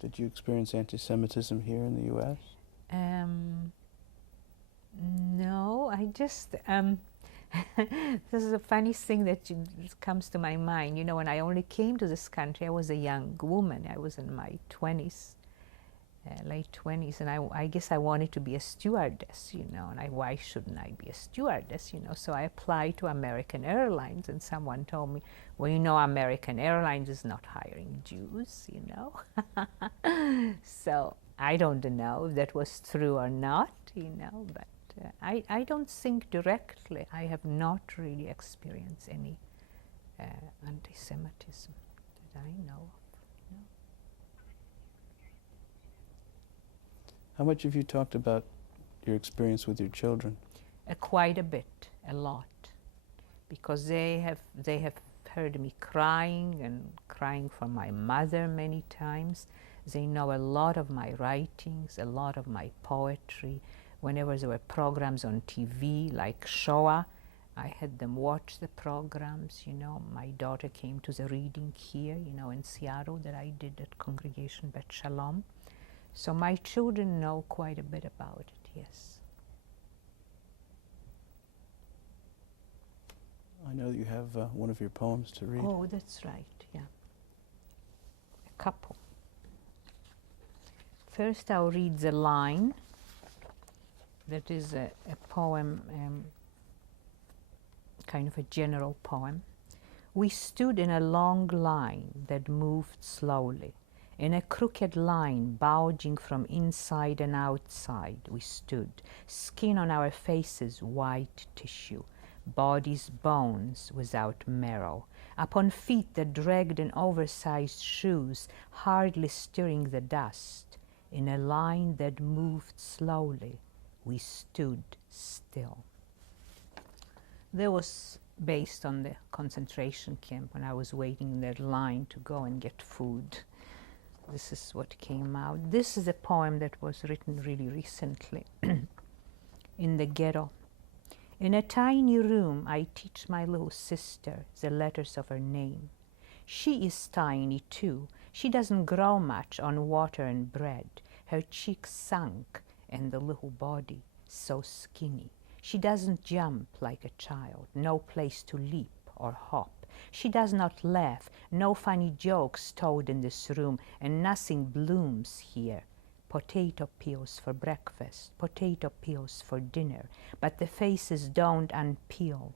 Did you experience anti-Semitism here in the U.S.? No, I just, this is a funny thing that comes to my mind. You know, when I only came to this country, I was a young woman. I was in my 20s, late 20s, and I guess I wanted to be a stewardess, you know, and why shouldn't I be a stewardess, you know? So I applied to American Airlines, and someone told me, well, you know, American Airlines is not hiring Jews, you know? So I don't know if that was true or not, you know, but I don't think directly. I have not really experienced any anti-Semitism that I know of. No. How much have you talked about your experience with your children? Quite a bit, a lot, because they have heard me crying and crying for my mother many times. They know a lot of my writings, a lot of my poetry. Whenever there were programs on TV like Shoah, I had them watch the programs, you know. My daughter came to the reading here, you know, in Seattle that I did at Congregation Bet Shalom. So my children know quite a bit about it, yes. I know that you have one of your poems to read. Oh, that's right, yeah. A couple. First I'll read the line. That is a poem, kind of a general poem. We stood in a long line that moved slowly. In a crooked line, bulging from inside and outside, we stood, skin on our faces, white tissue, bodies bones without marrow, upon feet that dragged in oversized shoes, hardly stirring the dust. In a line that moved slowly, we stood still. That was based on the concentration camp when I was waiting in that line to go and get food. This is what came out. This is a poem that was written really recently in the ghetto. In a tiny room, I teach my little sister the letters of her name. She is tiny too. She doesn't grow much on water and bread. Her cheeks sunk and the little body so skinny. She doesn't jump like a child, no place to leap or hop. She does not laugh, no funny jokes told in this room, and nothing blooms here. Potato peels for breakfast, potato peels for dinner, but the faces don't unpeel,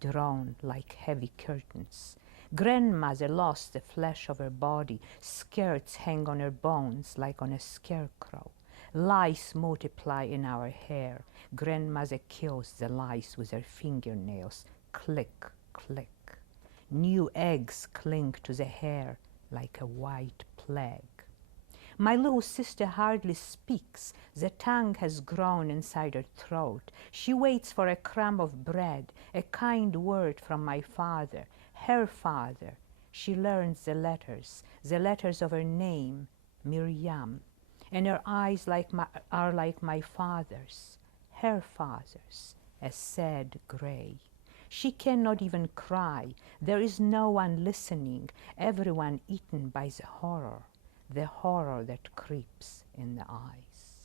drawn like heavy curtains. Grandmother lost the flesh of her body. Skirts hang on her bones like on a scarecrow. Lice multiply in our hair. Grandmother kills the lice with her fingernails. Click, click. New eggs cling to the hair like a white plague. My little sister hardly speaks. The tongue has grown inside her throat. She waits for a crumb of bread, a kind word from my father, her father. She learns the letters of her name, Miriam, and her eyes are like my father's, her father's, a sad gray. She cannot even cry. There is no one listening, everyone eaten by the horror that creeps in the eyes.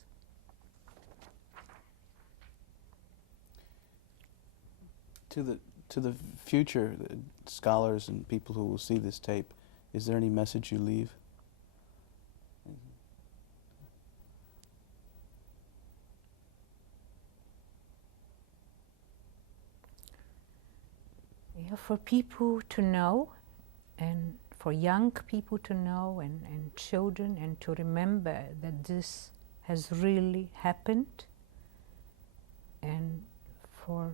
To the future scholars and people who will see this tape, is there any message you leave? Yeah, for people to know, and for young people to know, and children, and to remember that this has really happened, and for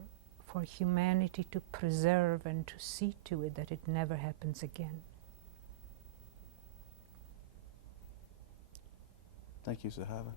humanity to preserve and to see to it that it never happens again. Thank you, Zahava.